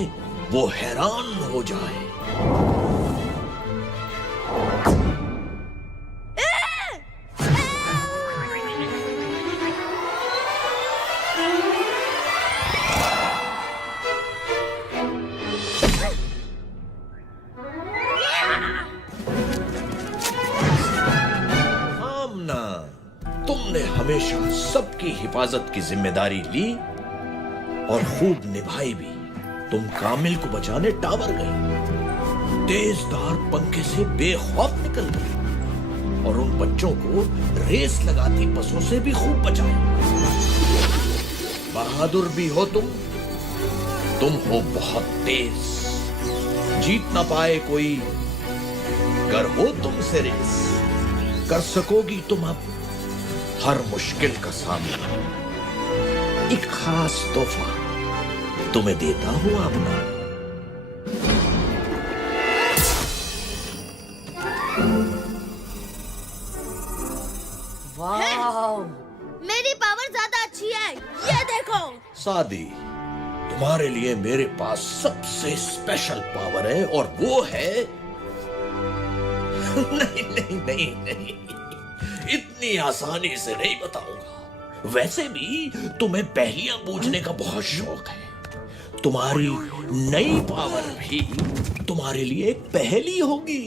वो हैरान हो जाए। तुमने हमेशा सबकी हिफाजत की जिम्मेदारी ली और खूब निभाई भी। तुम कामिल को बचाने टावर गई, तेजधार पंखे से बेखौफ निकल गई और उन बच्चों को रेस लगाती बसों से भी खूब बचाया। बहादुर भी हो तुम हो बहुत तेज, जीत ना पाए कोई, कर हो तुमसे रेस, कर सकोगी तुम अब हर मुश्किल का सामना। एक खास तोहफा तुम्हें देता हूं अपना। वाह, मेरी पावर ज्यादा अच्छी है, ये देखो। सादी, तुम्हारे लिए मेरे पास सबसे स्पेशल पावर है और वो है नहीं नहीं नहीं नहीं, इतनी आसानी से नहीं बताऊंगा। वैसे भी तुम्हें पहेलियां पूछने का बहुत शौक है। तुम्हारी नई पावर भी तुम्हारे लिए एक पहेली होगी।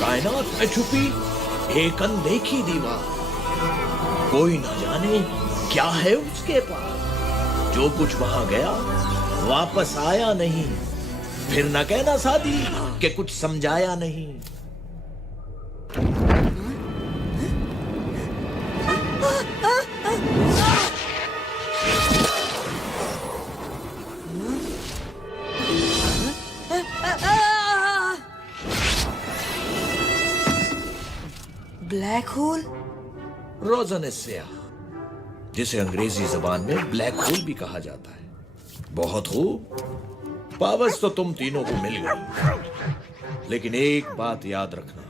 कायनात में छुपी एक अनदेखी दीवार, कोई ना जाने क्या है उसके पास। जो कुछ वहां गया वापस आया नहीं, फिर न कहना सादी कि कुछ समझाया नहीं। Black hole? रोज़न स्याह, जिसे अंग्रेजी जबान में ब्लैक होल भी कहा जाता है। बहुत खूब, पावर्स तो तुम तीनों को मिल गई, लेकिन एक बात याद रखना,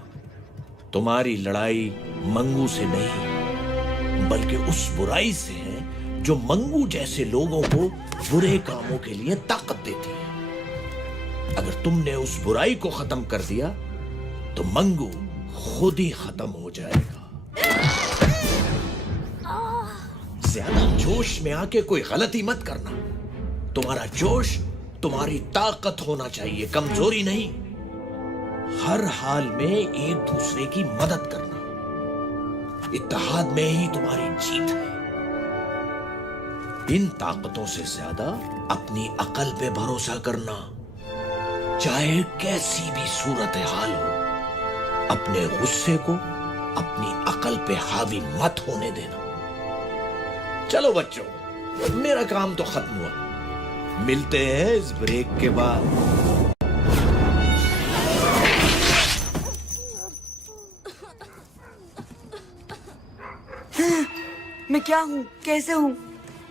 तुम्हारी लड़ाई मंगू से नहीं बल्कि उस बुराई से है जो मंगू जैसे लोगों को बुरे कामों के लिए ताकत देती है। अगर तुमने उस बुराई को खत्म कर दिया तो मंगू खुद ही खत्म हो जाएगा। ज्यादा जोश में आके कोई गलती मत करना। तुम्हारा जोश तुम्हारी ताकत होना चाहिए, कमजोरी नहीं। हर हाल में एक दूसरे की मदद करना, इत्तेहाद में ही तुम्हारी जीत है। इन ताकतों से ज्यादा अपनी अकल पे भरोसा करना, चाहे कैसी भी सूरत हाल हो। अपने गुस्से को अपनी अकल पे हावी मत होने देना। चलो बच्चों, मेरा काम तो खत्म हुआ, मिलते हैं इस ब्रेक के बाद। मैं क्या हूँ, कैसे हूँ,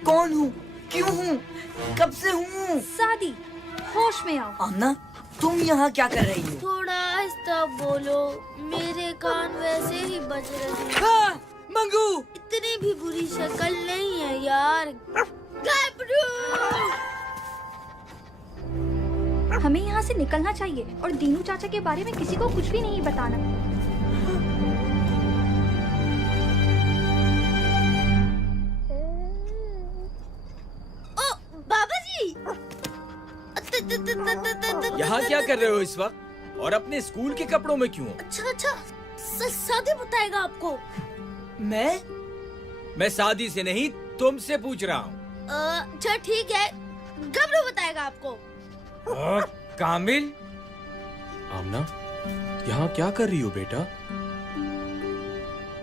कौन हूँ, क्यों हूँ, कब से हूँ? सादी, होश में आओ। आमना, तुम यहाँ क्या कर रही हो? थोड़ा आहिस्ता बोलो, मेरे कान वैसे ही बज रहे हैं। मंगू, इतनी भी बुरी शक्ल नहीं है यार। घबरू! हमें यहाँ से निकलना चाहिए और दीनू चाचा के बारे में किसी को कुछ भी नहीं बताना। ओ बाबा जी, यहाँ क्या कर रहे हो इस वक्त और अपने स्कूल के कपड़ों में क्यों? अच्छा, सादी बताएगा आपको। मैं शादी से नहीं तुमसे पूछ रहा हूँ। अच्छा ठीक है, घबरू बताएगा आपको। कामिल, आमना, यहाँ क्या कर रही हो बेटा?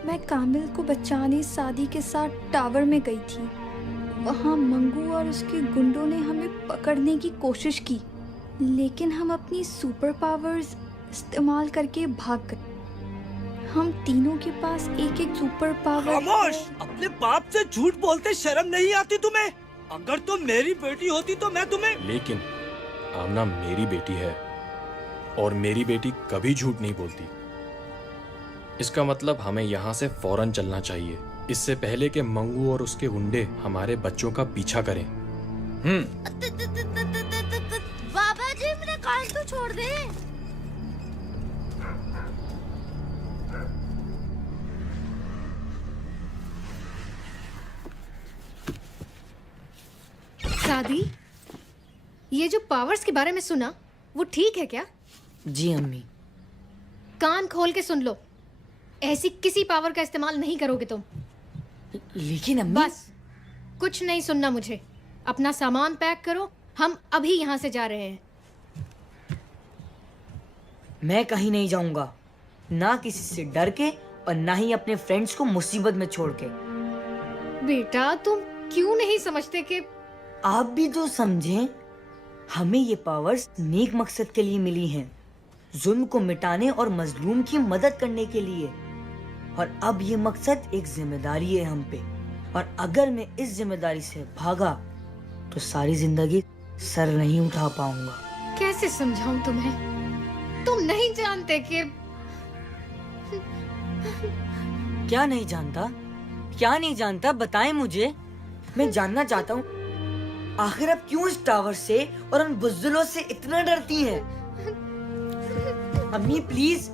मैं कामिल को बचाने सादी के साथ टावर में गई थी। वहाँ मंगू और उसके गुंडों ने हमें पकड़ने की कोशिश की, लेकिन हम अपनी सुपर पावर्स इस्तेमाल करके भाग गए। हम तीनों के पास एक एक सुपर पावर। खामोश! अपने बाप से झूठ बोलते शर्म नहीं आती तुम्हें? अगर तुम मेरी बेटी होती तो मैं तुम्हें। लेकिन आमना मेरी बेटी है और मेरी बेटी कभी झूठ नहीं बोलती। इसका मतलब हमें यहाँ से फौरन चलना चाहिए, इससे पहले कि मंगू और उसके गुंडे हमारे बच्चों का पीछा करें। बाबा जी मेरा कान तो छोड़ दे। शादी, ये जो पावर्स के बारे में सुना वो ठीक है क्या? जी अम्मी। कान खोल के सुन लो, ऐसी किसी पावर का इस्तेमाल नहीं करोगे तुम। लेकिन अम्मी। बस कुछ नहीं सुनना मुझे। अपना सामान पैक करो, हम अभी यहाँ से जा रहे हैं। मैं कहीं नहीं जाऊंगा, ना किसी से डर के और ना ही अपने फ्रेंड्स को मुसीबत में छोड़ के। बेटा तुम क्यों नहीं समझते कि आप भी तो समझें, हमें ये पावर्स नेक मकसद के लिए मिली हैं, जुल्म को मिटाने और मजलूम की मदद करने के लिए। और अब ये मकसद एक जिम्मेदारी है हम पे, और अगर मैं इस जिम्मेदारी से भागा तो सारी जिंदगी सर नहीं उठा पाऊंगा। कैसे समझाऊं तुम्हें? तुम नहीं जानते कि क्या नहीं जानता? क्या नहीं जानता बताएं मुझे, मैं जानना चाहता हूँ। आखिर आप क्यों इस टावर से और उन बुज़दिलों से इतना डरती हैं? अम्मी प्लीज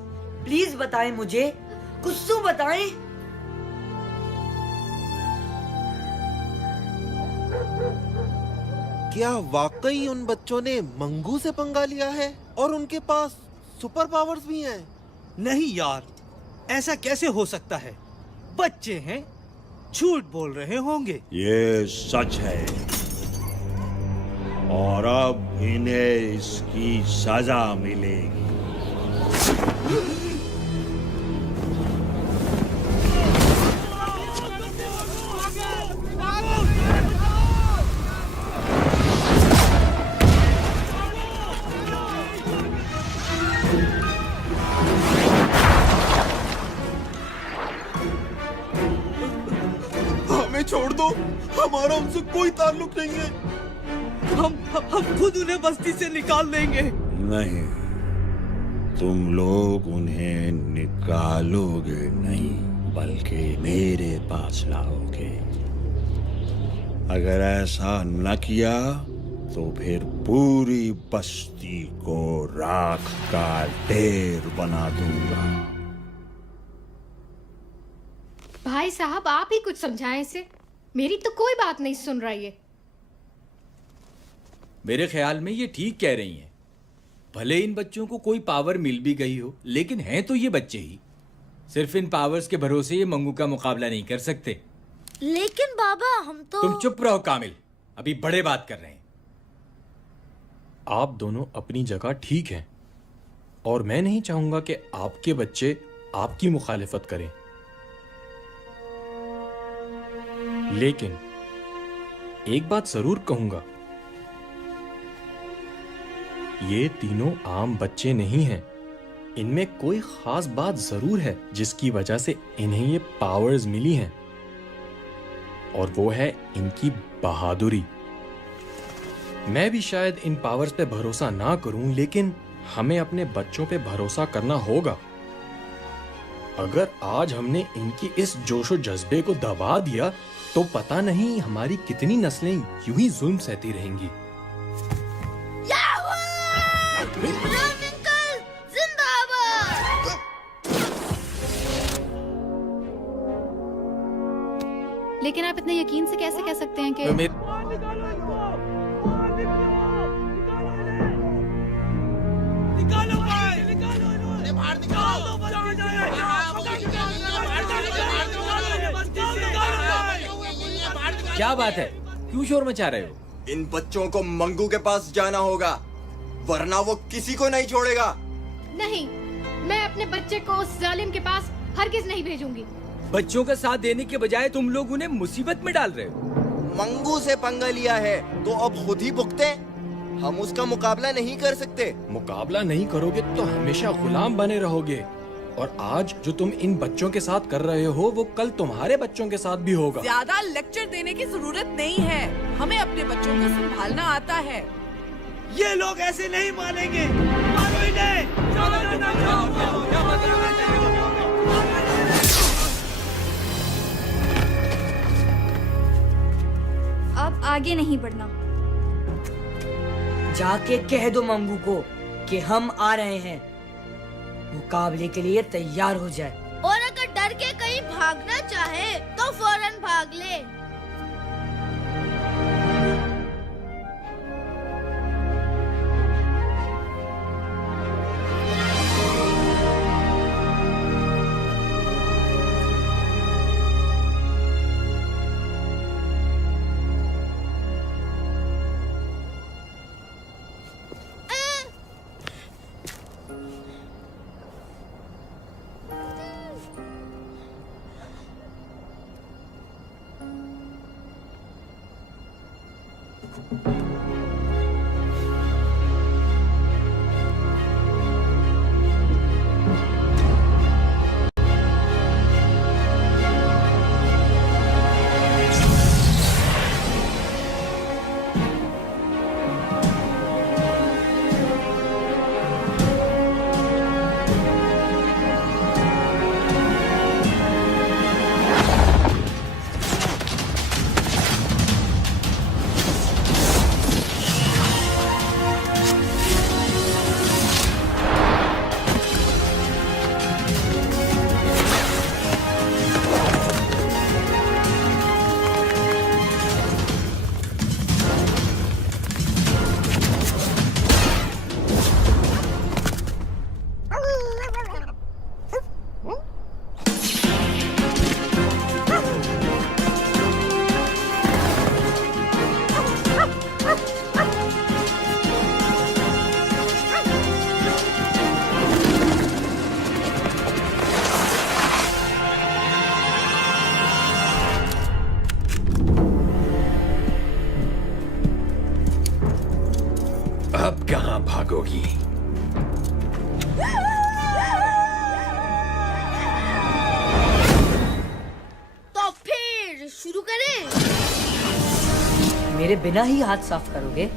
प्लीज बताएं मुझे, कुछ तो बताएं। क्या वाकई उन बच्चों ने मंगू से पंगा लिया है और उनके पास सुपर पावर्स भी हैं? नहीं यार, ऐसा कैसे हो सकता है? बच्चे हैं, झूठ बोल रहे होंगे। ये सच है और अब इन्हें इसकी सजा मिलेगी। हमें छोड़ दो, हमारा उनसे कोई ताल्लुक नहीं है। हम खुद उन्हें बस्ती से निकाल देंगे। नहीं, तुम लोग उन्हें निकालोगे नहीं, बल्कि मेरे पास लाओगे। अगर ऐसा न किया तो फिर पूरी बस्ती को राख का ढेर बना दूंगा। भाई साहब आप ही कुछ समझाएं इसे, मेरी तो कोई बात नहीं सुन रहा ये। मेरे ख्याल में ये ठीक कह रही हैं। भले इन बच्चों को कोई पावर मिल भी गई हो, लेकिन हैं तो ये बच्चे ही। सिर्फ इन पावर्स के भरोसे ये मंगू का मुकाबला नहीं कर सकते। लेकिन बाबा हम तो। तुम चुप रहो कामिल, अभी बड़े बात कर रहे हैं। आप दोनों अपनी जगह ठीक हैं और मैं नहीं चाहूंगा कि आपके बच्चे आपकी मुखालिफत करें। लेकिन एक बात जरूर कहूंगा, ये तीनों आम बच्चे नहीं हैं। इनमें कोई खास बात जरूर है जिसकी वजह से इन्हें ये पावर्स मिली हैं, और वो है इनकी बहादुरी। मैं भी शायद इन पावर्स पे भरोसा ना करूं, लेकिन हमें अपने बच्चों पे भरोसा करना होगा। अगर आज हमने इनकी इस जोशो जज्बे को दबा दिया तो पता नहीं हमारी कितनी नस्लें यूं ही जुल्म सहती रहेंगी। लेकिन आप इतने यकीन से कैसे कह सकते हैं कि क्या बात है, क्यों शोर मचा रहे हो? इन बच्चों को मंगू के पास जाना होगा, वरना वो किसी को नहीं छोड़ेगा। नहीं, मैं अपने बच्चे को उस जालिम के पास हरगिज नहीं भेजूंगी। बच्चों का साथ देने के बजाय तुम लोग उन्हें मुसीबत में डाल रहे हो। मंगू से पंगा लिया है तो अब खुद ही भुगते। हम उसका मुकाबला नहीं कर सकते। मुकाबला नहीं करोगे तो हमेशा गुलाम बने रहोगे, और आज जो तुम इन बच्चों के साथ कर रहे हो वो कल तुम्हारे बच्चों के साथ भी होगा। ज्यादा लेक्चर देने की जरूरत नहीं है, हमें अपने बच्चों को संभालना आता है। ये लोग ऐसे नहीं मानेंगे, मानो इन्हें। अब आगे नहीं बढ़ना। जाके कह दो मंगू को कि हम आ रहे हैं, मुकाबले के लिए तैयार हो जाए। और अगर डर के कहीं भागना चाहे तो फौरन भाग ले। अब कहां भागोगी? तो फिर शुरू करें? मेरे बिना ही हाथ साफ करोगे?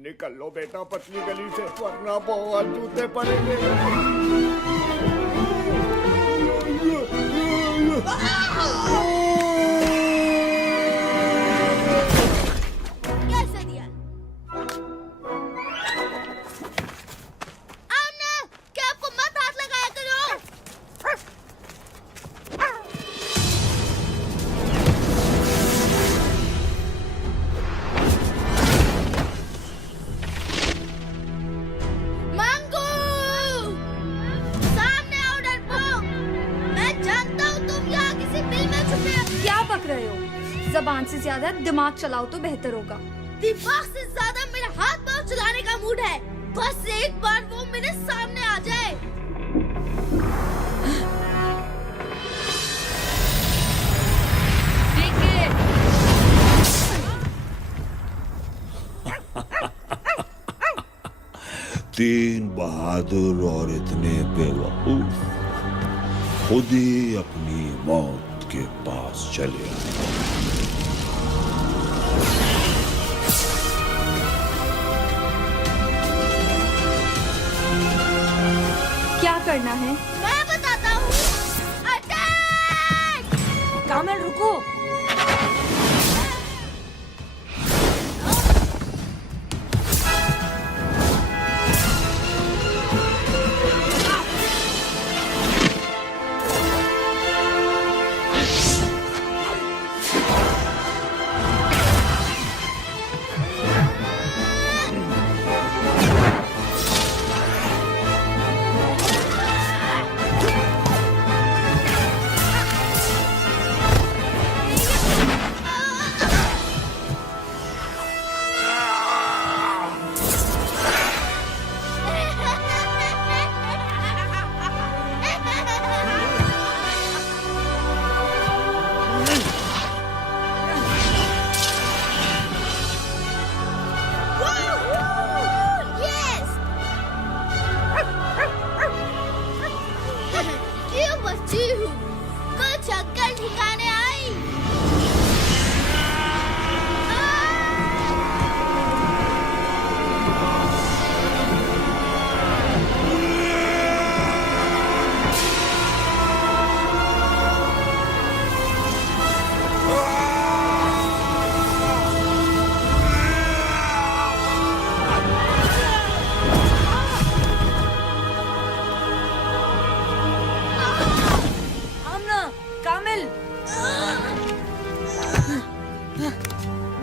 निकल लो बेटा पतली गली से, वरना बहुत जूते पड़ेंगे। कैसे दिया? आना, क्या आपको मत हाथ लगाया करो? मंगू! सामने आओ डरपोक! मैं जानता हूँ तुम यहाँ किसी बिल में छुपे हो। क्या बक रहे हो? जबान से ज्यादा दिमाग चलाओ तो बेहतर होगा। दिमाग से ज्यादा मेरा हाथ पांव चलाने का मूड है। बस एक बार वो मेरे सामने आ जाए। तीन बहादुर और इतने बेवकूफ खुद ही अपनी मौत के पास चले आए। करना है? मैं बताता हूँ। अटैक! कामिल रुको।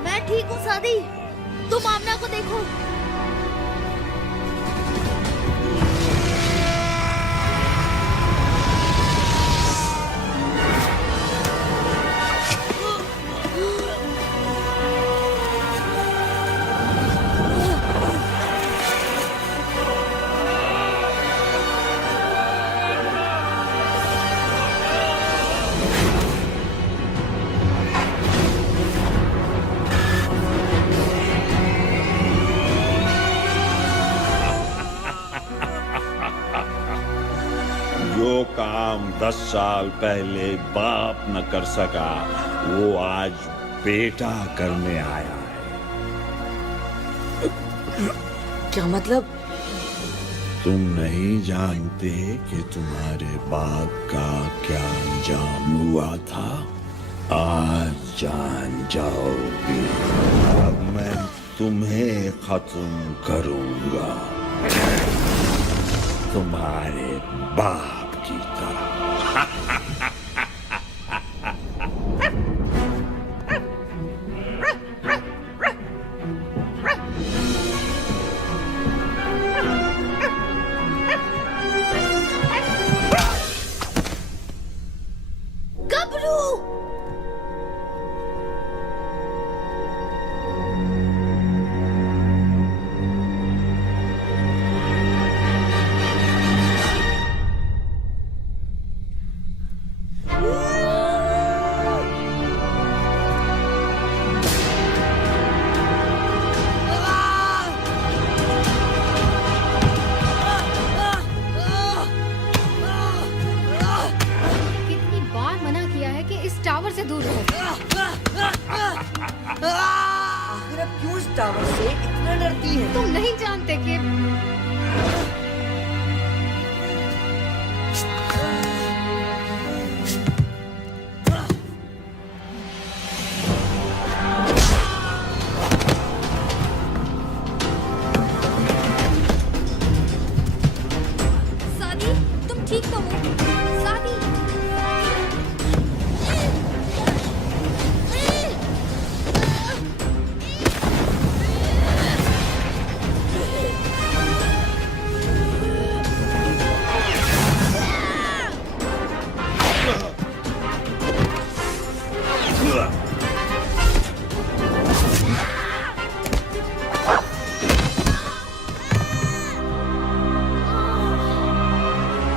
मैं ठीक हूँ सादी, तुम आमना को देखो। जो काम 10 साल पहले बाप न कर सका वो आज बेटा करने आया है। क्या मतलब? तुम नहीं जानते कि तुम्हारे बाप का क्या अंजाम हुआ था? आज जान जाओगे। अब मैं तुम्हें खत्म करूंगा, तुम्हारे बाप की तरह। गबरू! कितनी बार मना किया है कि इस टावर से दूर रहो। आखिर अब क्यों इस टावर से इतना डरती है? तुम नहीं जानते कि सादी, तुम ठीक तो हो? सादी,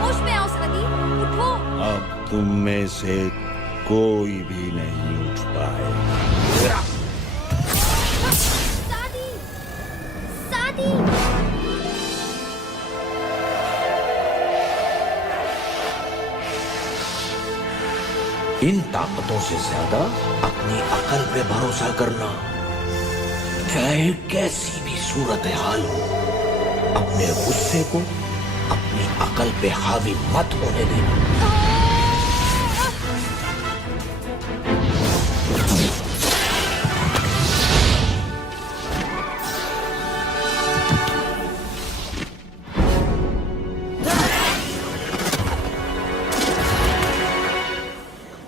होश में आओ सादी, उठो। अब तुम में से कोई भी नहीं उठ पाए। सादी! सादी! इन ताकतों से ज्यादा अपनी अकल पे भरोसा करना। चाहे कैसी भी सूरत हाल हो, अपने गुस्से को अपनी अकल पे हावी मत होने देना।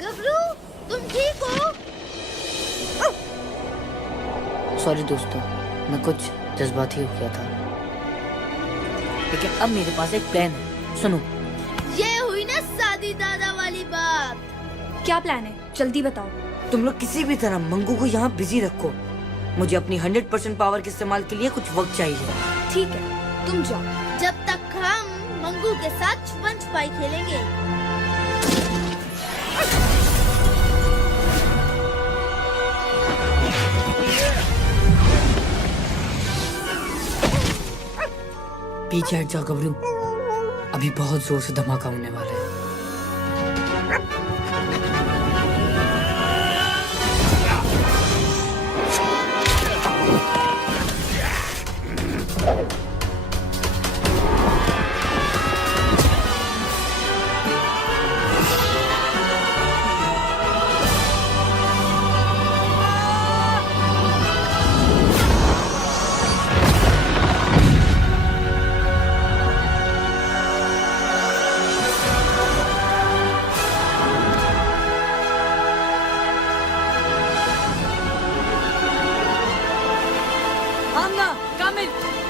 गबरू, तुम ठीक हो? सॉरी दोस्तों, मैं कुछ जज्बाती हो गया था, लेकिन अब मेरे पास एक प्लान है। सुनो। ये हुई ना सादी दादा वाली बात। क्या प्लान है? जल्दी बताओ। तुम लोग किसी भी तरह मंगू को यहाँ बिजी रखो। मुझे अपनी 100% पावर के इस्तेमाल के लिए कुछ वक्त चाहिए। ठीक है, तुम जाओ। जब तक हम मंगू के साथ छुपन छुपाई खेलेंगे। पीछे हट जाओ गबरू, अभी बहुत जोर से धमाका होने वाला है।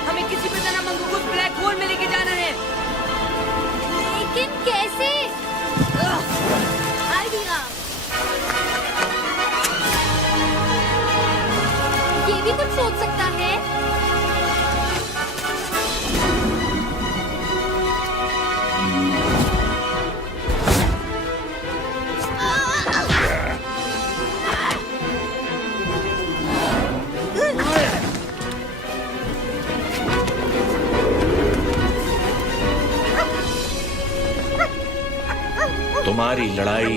हमें किसी भी तरह मंगू को ब्लैक होल में लेके जाना है। लेकिन कैसे? आइडिया। ये भी कुछ सोच सकता है। तुम्हारी लड़ाई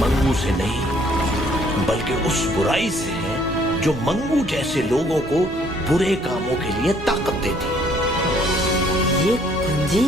मंगू से नहीं, बल्कि उस बुराई से है जो मंगू जैसे लोगों को बुरे कामों के लिए ताकत देती है। ये कुंजी?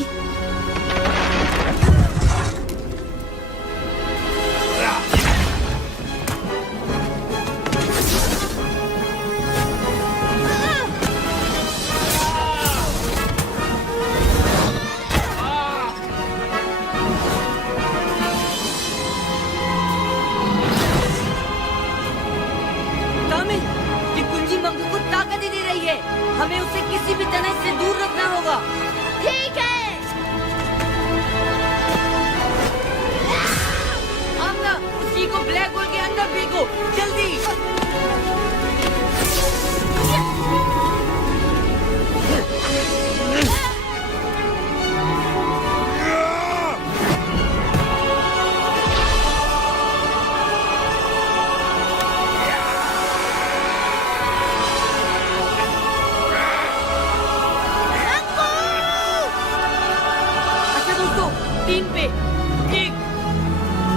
हमें उसे किसी भी तरह से दूर रखना होगा। ठीक है। आमना, उसी को ब्लैक होल के अंदर फेंको, जल्दी। तीन पे, 1,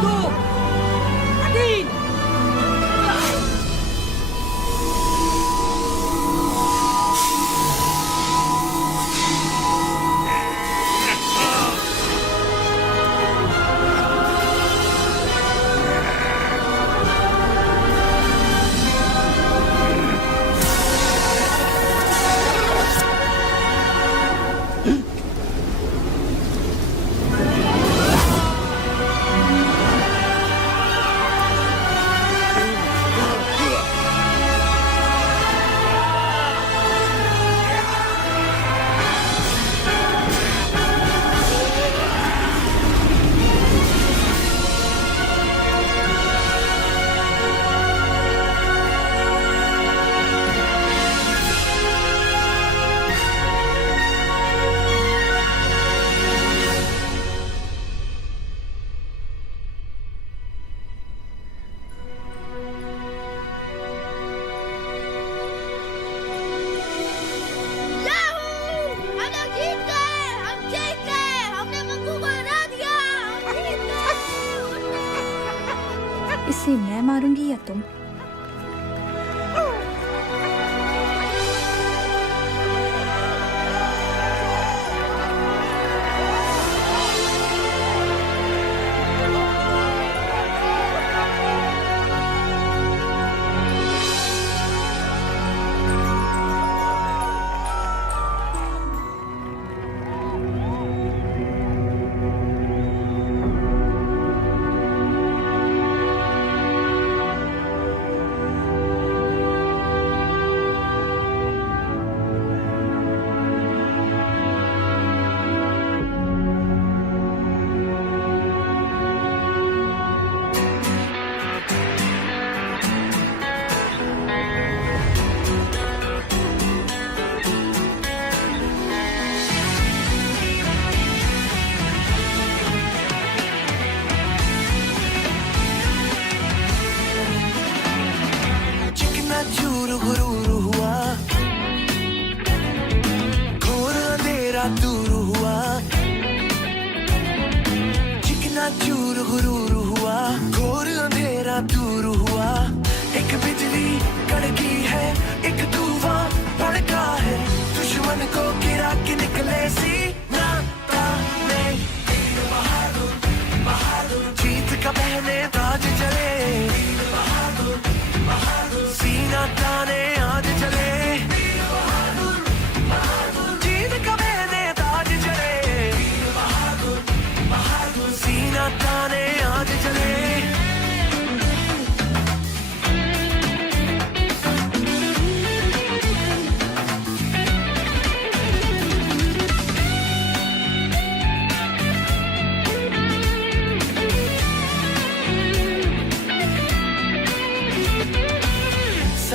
2, 3। इसे मैं मारूंगी या तुम?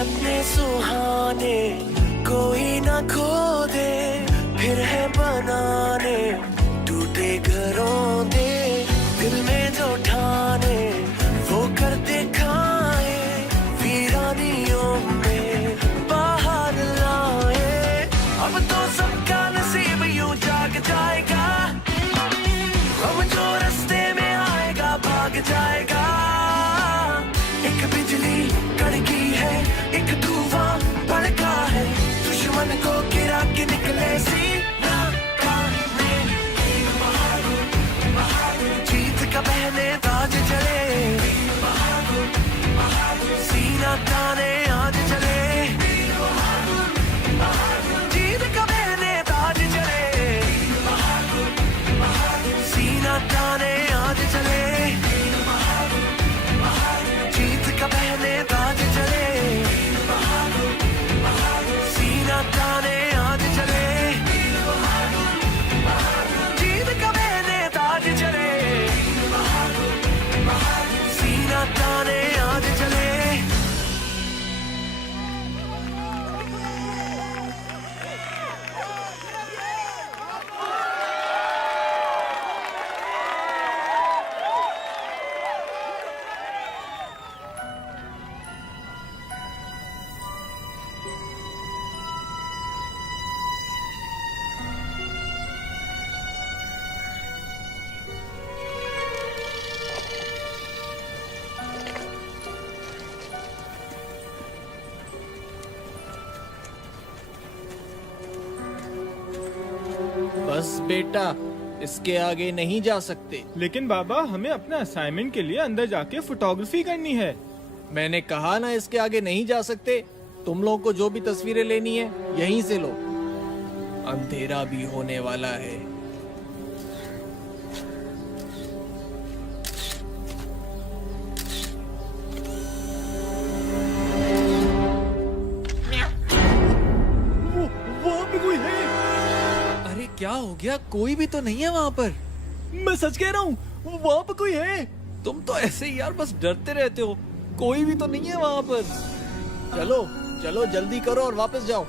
सपने सुहाने कोई ना खो दे, फिर है बनाने टूटे घरों दे, दिल में जो ठाने वो कर दिखाए, वीरानियों में बाहर लाए। अब तो सबका नसीब यूं जाग जाएगा, अब जो रास्ते में आएगा भाग जाएगा। एक बिजली कड़की है, एक धुआं भड़का है, दुश्मन को गिरा के निकले सीना ताने। जीत का पहने ताज चले, सीना ताने आज चले। जीत का पहने ताज चले, सीना ताने आज चले। जीत का पहने ताज चले, सीना ताने आज चले। जीत का पहने ताज चले, सीना ताने आज चले। बस बेटा, इसके आगे नहीं जा सकते। लेकिन बाबा, हमें अपने असाइनमेंट के लिए अंदर जाके फोटोग्राफी करनी है। मैंने कहा ना इसके आगे नहीं जा सकते। तुम लोग को जो भी तस्वीरें लेनी है यहीं से लो, अंधेरा भी होने वाला है। वहाँ पे कोई है? अरे क्या हो गया? कोई भी तो नहीं है वहाँ पर। मैं सच कह रहा हूँ, वहाँ पे कोई है। तुम तो ऐसे ही यार बस डरते रहते हो। कोई भी तो नहीं है वहाँ पर। चलो चलो जल्दी करो और वापस जाओ।